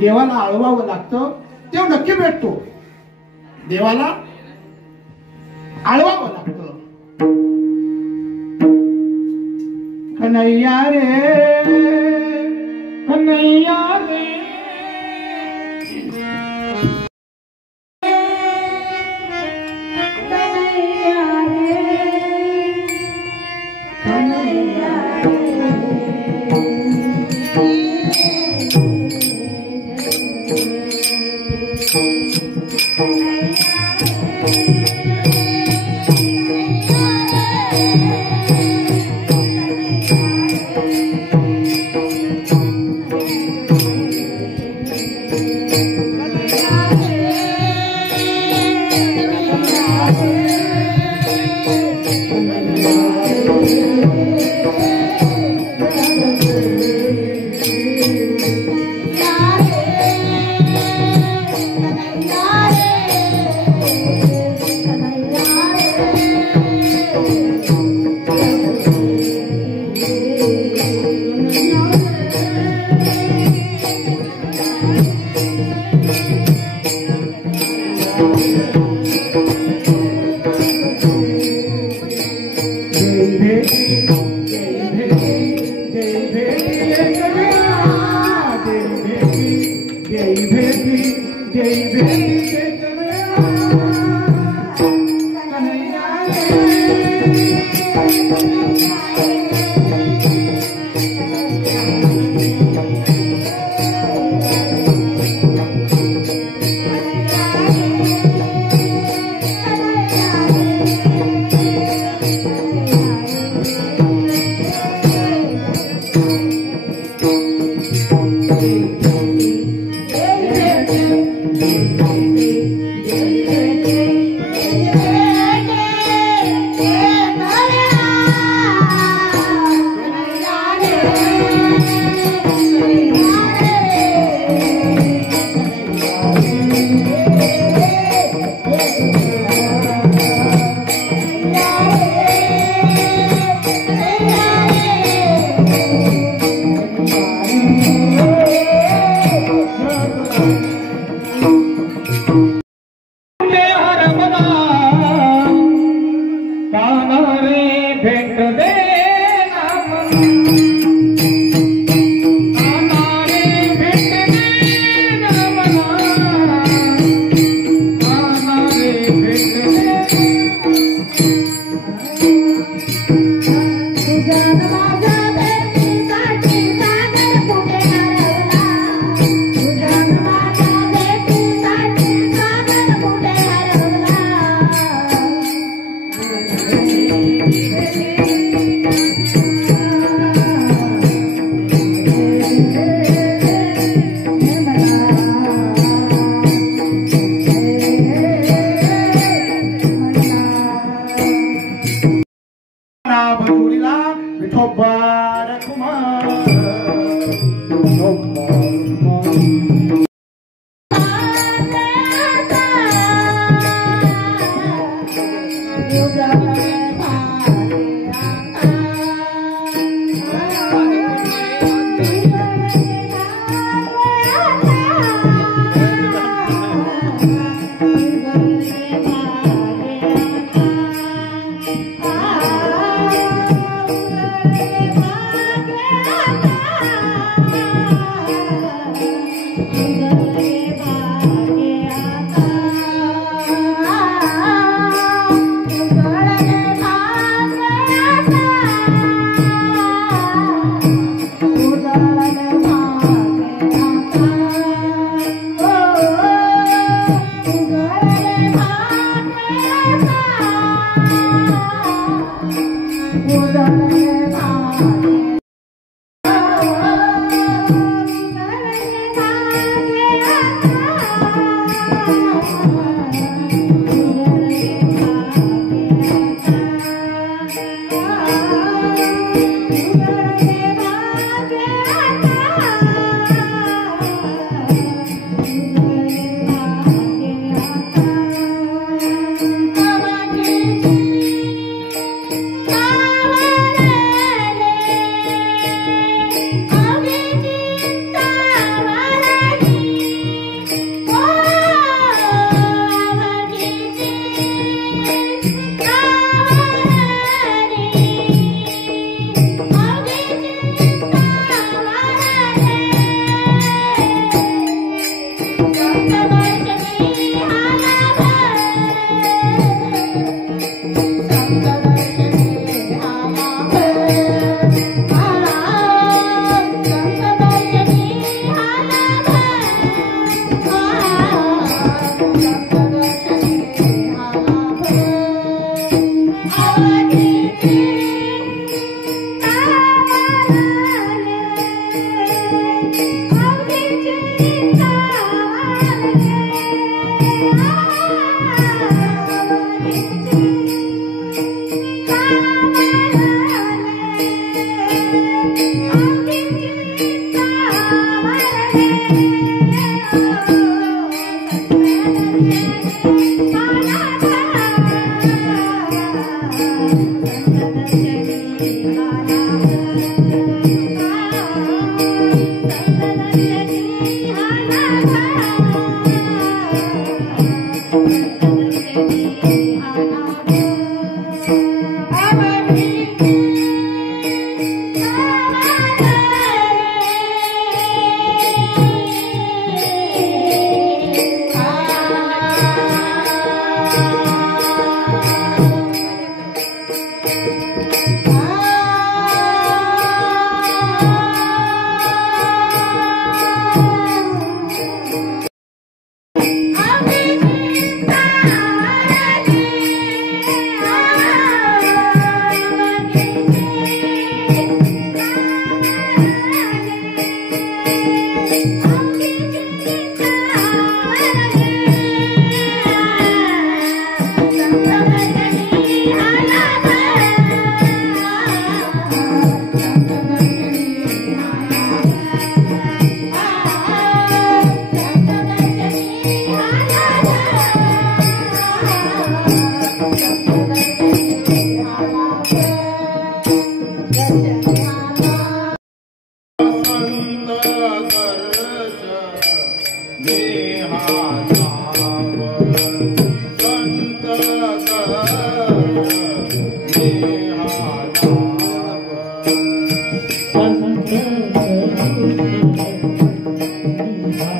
देवाला आळवावं लागतं, तेव्हा नक्की भेटतो. देवाला आळवावं लागतं. कन्हैया रे कन्हैया रे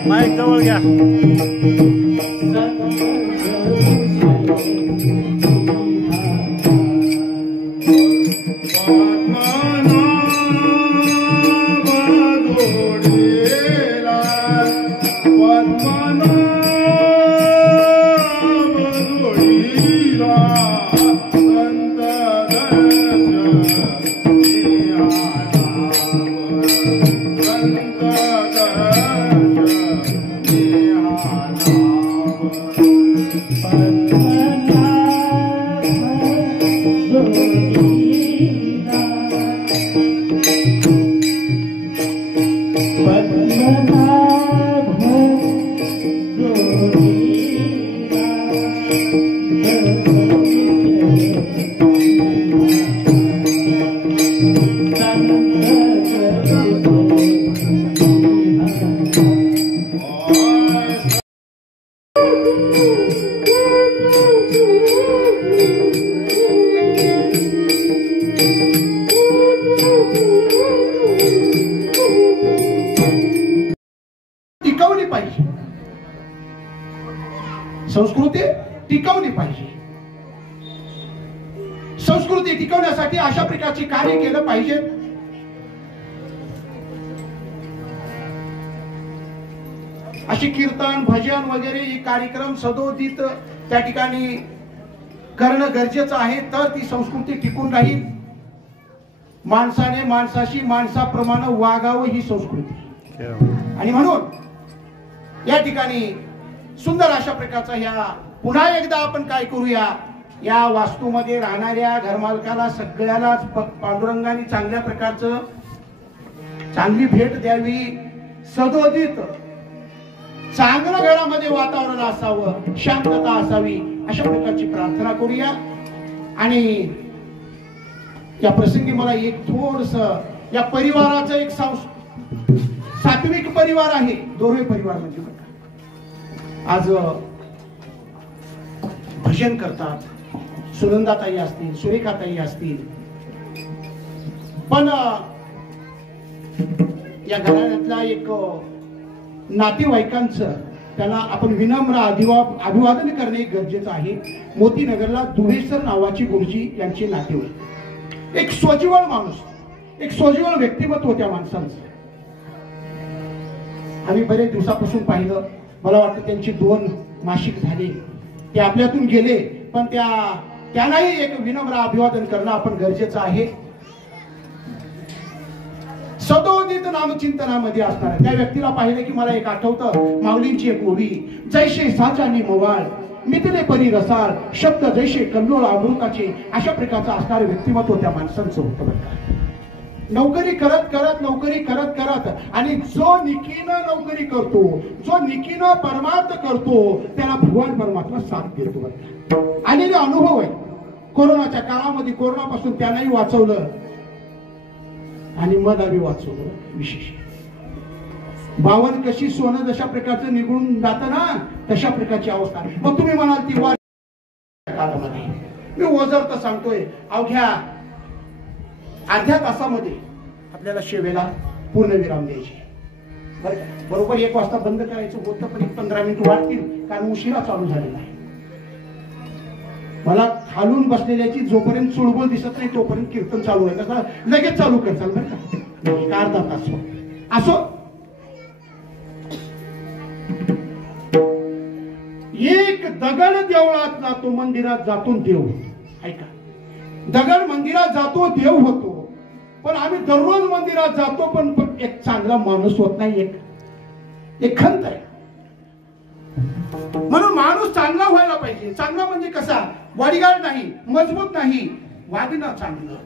माइक जवळ घ्या. टिकवली पाहिजे, संस्कृती टिकवली पाहिजे. संस्कृती टिकवण्यासाठी अशा प्रकारचे कार्य केलं पाहिजे. अशी कीर्तन भजन वगैरे हे कार्यक्रम सदोदित त्या ठिकाणी करणं गरजेचं आहे, तर ती संस्कृती टिकून राहील. माणसाने माणसाशी माणसाप्रमाणे वागावं ही संस्कृती. आणि म्हणून या ठिकाणी सुंदर अशा प्रकारचा ह्या पुन्हा एकदा आपण काय करूया, या वास्तूमध्ये राहणाऱ्या घरमालकाला सगळ्यालाच पांडुरंगाने चांगल्या प्रकारचं चांगली भेट द्यावी. सदोदित चांगलं घरामध्ये वातावरण असावं, शांतता असावी, अशा प्रकारची प्रार्थना करूया. आणि या प्रसंगी मला एक थोडस या परिवाराचं एक सात्विक परिवार आहे, दोर्वे परिवार म्हणजे आज भजन करतात, सुनंदाताई असतील, सुरेखाताई असतील, पण या घराण्यातला एक नातेवाईकांचं त्याला आपण विनम्र अभिवादन करणे गरजेचं आहे. मोतीनगरला दुहेसर नावाची गुरुजी यांचे नातेवाईक, एक स्वजीवळ माणूस, एक स्वजीवळ व्यक्तिमत्व त्या माणसांचं. आम्ही बरेच दिवसापासून पाहिलं, मला वाटतं त्यांची 2 मासिक झाले, ते आपल्यातून गेले, पण त्यांनाही एक विनम्र अभिवादन करणं आपण गरजेचं आहे. सदोदित नामचिंतनामध्ये असणार त्या व्यक्तीला पाहिलं की मला एक आठवतं माऊलींची एक ओवी, जैसे साचानी मोवाळ मितले परी रसाळ शब्द जैसे कल्लोळ अमृताचे, अशा प्रकारचं असणारं व्यक्तिमत्व त्या माणसांचं होतं. नोकरी करत करत नोकरी करत करत आणि जो निकीनं नोकरी करतो, जो निकीनं परमार्थ करतो, त्याला भगवान परमात्मा साथ देतो. आलेले अनुभव आहे. कोरोनाच्या काळामध्ये कोरोनापासून त्यांनाही वाचवलं आणि मलाही वाचवलं. विशेष बावन कशी सोनं जशा प्रकारचं निघून जातं ना, तशा प्रकारची अवस्था. मग तुम्ही म्हणाल ती काळामध्ये मी ओझर तर सांगतोय, अवघ्या अर्ध्या तासामध्ये आपल्याला सेवेला पूर्ण विराम द्यायचे. बरोबर 1 वाजता बंद करायचं होतं, पण 15 मिनिट वाढतील कारण उशिरा चालू झालेला आहे. मला खालून बसलेल्याची जोपर्यंत चुळबुळ दिसत नाही तोपर्यंत कीर्तन चालू आहे. कसं लगेच चालू करचाल बरं का, अर्धा तास असो. एक दगड देवळात जातो, मंदिरात जातो देव. ऐका, दगड मंदिरात जातो देव होतो, पण आम्ही दररोज मंदिरात जातो पण एक चांगला माणूस होत नाही. एक खंत आहे. म्हणून माणूस चांगला व्हायला पाहिजे. चांगला म्हणजे कसा, बॉडीगार्ड नाही, मजबूत नाही, वागणं चांगलं,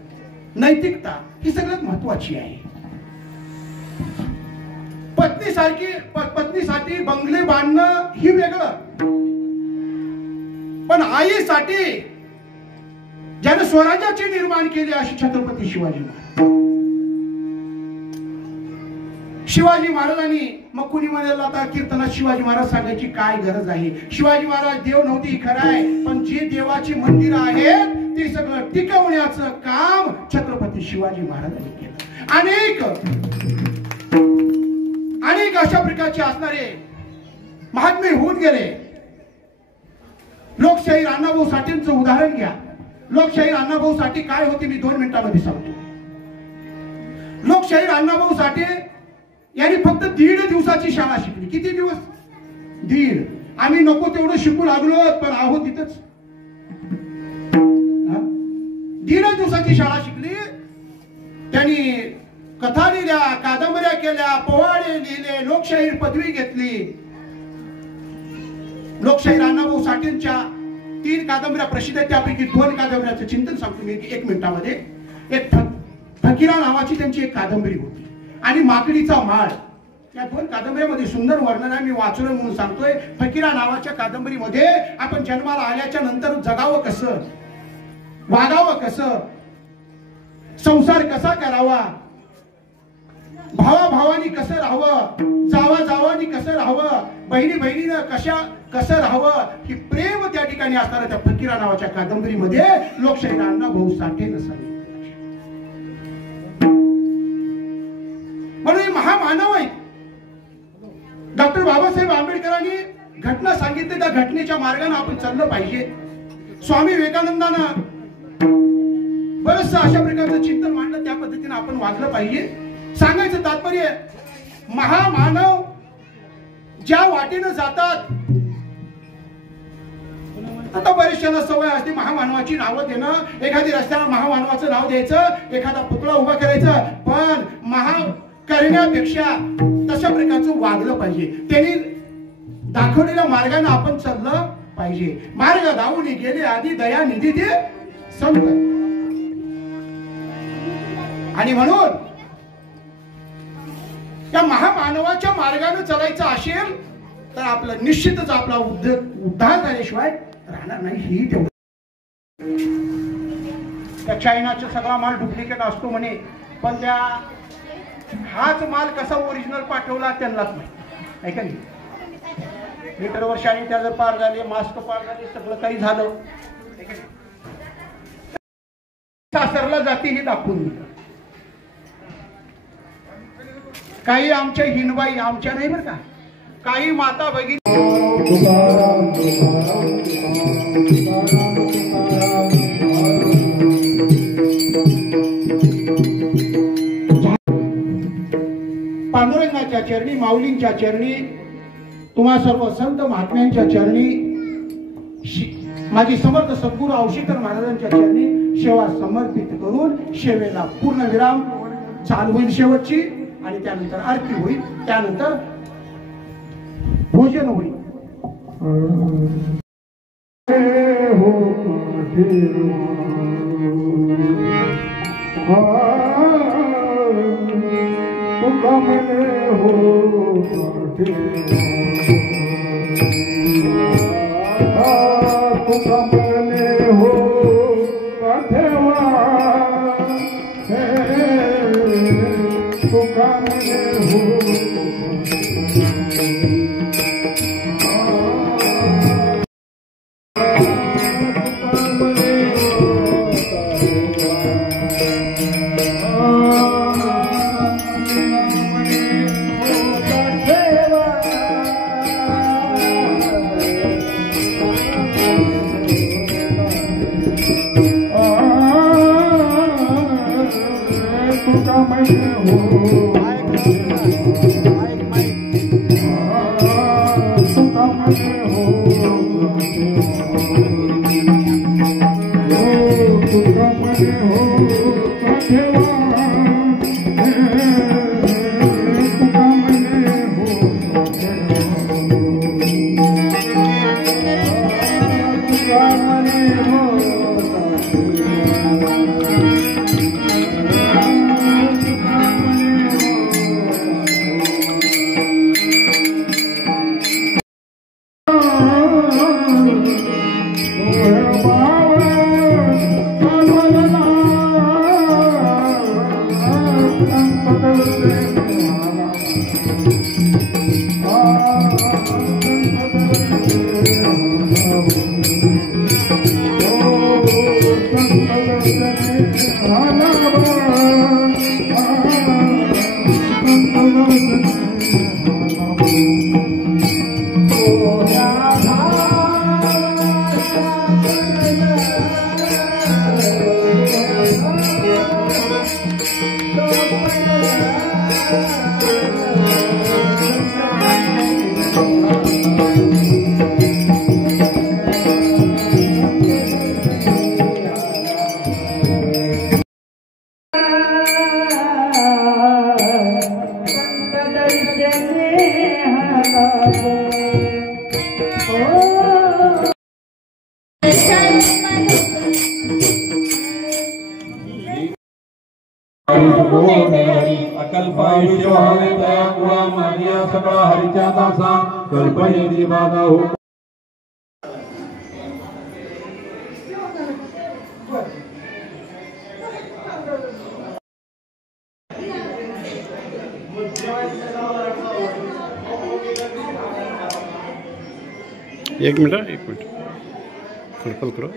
नैतिकता ही सगळ्यात महत्वाची आहे. पत्नीसाठी बंगले बांधणं ही वेगळं, पण आईसाठी ज्याने स्वराज्याचे निर्माण केले अशी छत्रपती शिवाजी महाराज. शिवाजी महाराजांनी, मग कुणी म्हणाल आता कीर्तनात शिवाजी महाराज सांगायची काय गरज आहे. शिवाजी महाराज देव नव्हती खरं आहे, पण जे देवाची मंदिर आहेत ते सगळं टिकवण्याचं काम छत्रपती शिवाजी महाराजांनी केलं. अनेक अशा प्रकारचे असणारे महात्मे होऊन गेले. लोकशाहीर अण्णाभाऊ साठेंचं उदाहरण घ्या. लोकशाहीर अण्णाभाऊ साठे काय होते मी 2 मिनिटांमध्ये सांगतो. लोकशाहीर अण्णाभाऊ साठे यांनी फक्त 1.5 दिवसाची शाळा शिकली. किती दिवस? 1.5. आम्ही नको तेवढं शिकू लागलो, पण आहोत तिथंच. 1.5 दिवसाची शाळा शिकली. त्यांनी कथा लिहिल्या, कादंबऱ्या केल्या, पोवाडे लिहिले, लोकशाहीर पदवी घेतली. लोकशाहीर अण्णाभाऊ साठेंच्या 3 कादंबऱ्या प्रसिद्ध आहेत. त्यापैकी 2 कादंबऱ्याचं चिंतन सांगतो मी 1 मिनिटामध्ये. एक फकीरा नावाची त्यांची एक कादंबरी होती आणि माकडीचा माळ. या 2 कादंबऱ्यामध्ये सुंदर वर्णन आहे. मी वाचलं म्हणून सांगतोय. फकीरा नावाच्या कादंबरीमध्ये आपण जन्माला आल्याच्या नंतर जगावं कसं, वागावं कसं, संसार कसा करावा, भावाभावानी कसं राहावं, जावानी कसं राहावं, बहिणीनं कसं राहावं, ही प्रेम त्या ठिकाणी असणाऱ्या त्या फकीरा नावाच्या कादंबरीमध्ये लोकशाहीर अण्णाभाऊ साठेनं सांगितलं. म्हणून हे महामानव आहेत. डॉक्टर बाबासाहेब आंबेडकरांनी घटना सांगितली, त्या घटनेच्या मार्गाने आपण चाललं पाहिजे. स्वामी विवेकानंदांना बरंच अशा प्रकारचं चिंतन मांडलं, त्या पद्धतीने आपण वागलं पाहिजे. सांगायचं तात्पर्य, महामानव ज्या वाटेनं जातात, आता बरेचशांना सवय असते महामानवाची नावं देणं. एखादी रस्त्याला महामानवाचं नाव द्यायचं, एखादा पुतळा उभा करायचं, पण करण्यापेक्षा तशा प्रकारचं वागलं पाहिजे. त्यांनी दाखवलेल्या मार्गाने आपण चाललं पाहिजे. मार्ग धावून गेले आधी दया निधी ते संत. आणि म्हणून या महामानवाच्या मार्गाने चालायचं असेल तर आपलं निश्चितच आपला उद्धार झाल्याशिवाय राहणार नाही. ही तेवढं. त्या चायनाचा सगळा माल डुप्लिकेट असतो म्हणे, पण त्या हाच माल कसा ओरिजिनल पाठवला त्यांनाच माहिती आहे का नाही. मीटर वर्षांनी त्या जर पार झाले, मास्क पार झाले, सगळं काही झालं, सासरला जाती हे दाखवून दिलं. काही आमच्या हिनबाई, आमच्या नाही बरं का, काही माता भगिनी पांडुरंगाच्या चरणी, माऊलींच्या चरणी, तुम्हा सर्व संत महात्म्यांच्या चरणी, माझी समर्थ सद्गुरू औशीकर महाराजांच्या चरणी सेवा समर्पित करून सेवेला पूर्ण विराम. चालू होईल शेवटची आणि त्यानंतर आरती होईल, त्यानंतर भोजन होईल. हो तुका मने हो तुका मने हो ठेवा तुका मने हो अकल्पायुष्य हवे तया कुळा मानिया सगळा हरिच्या दासा कल्पनेची बाधा हो एक मिनट फुलफल करो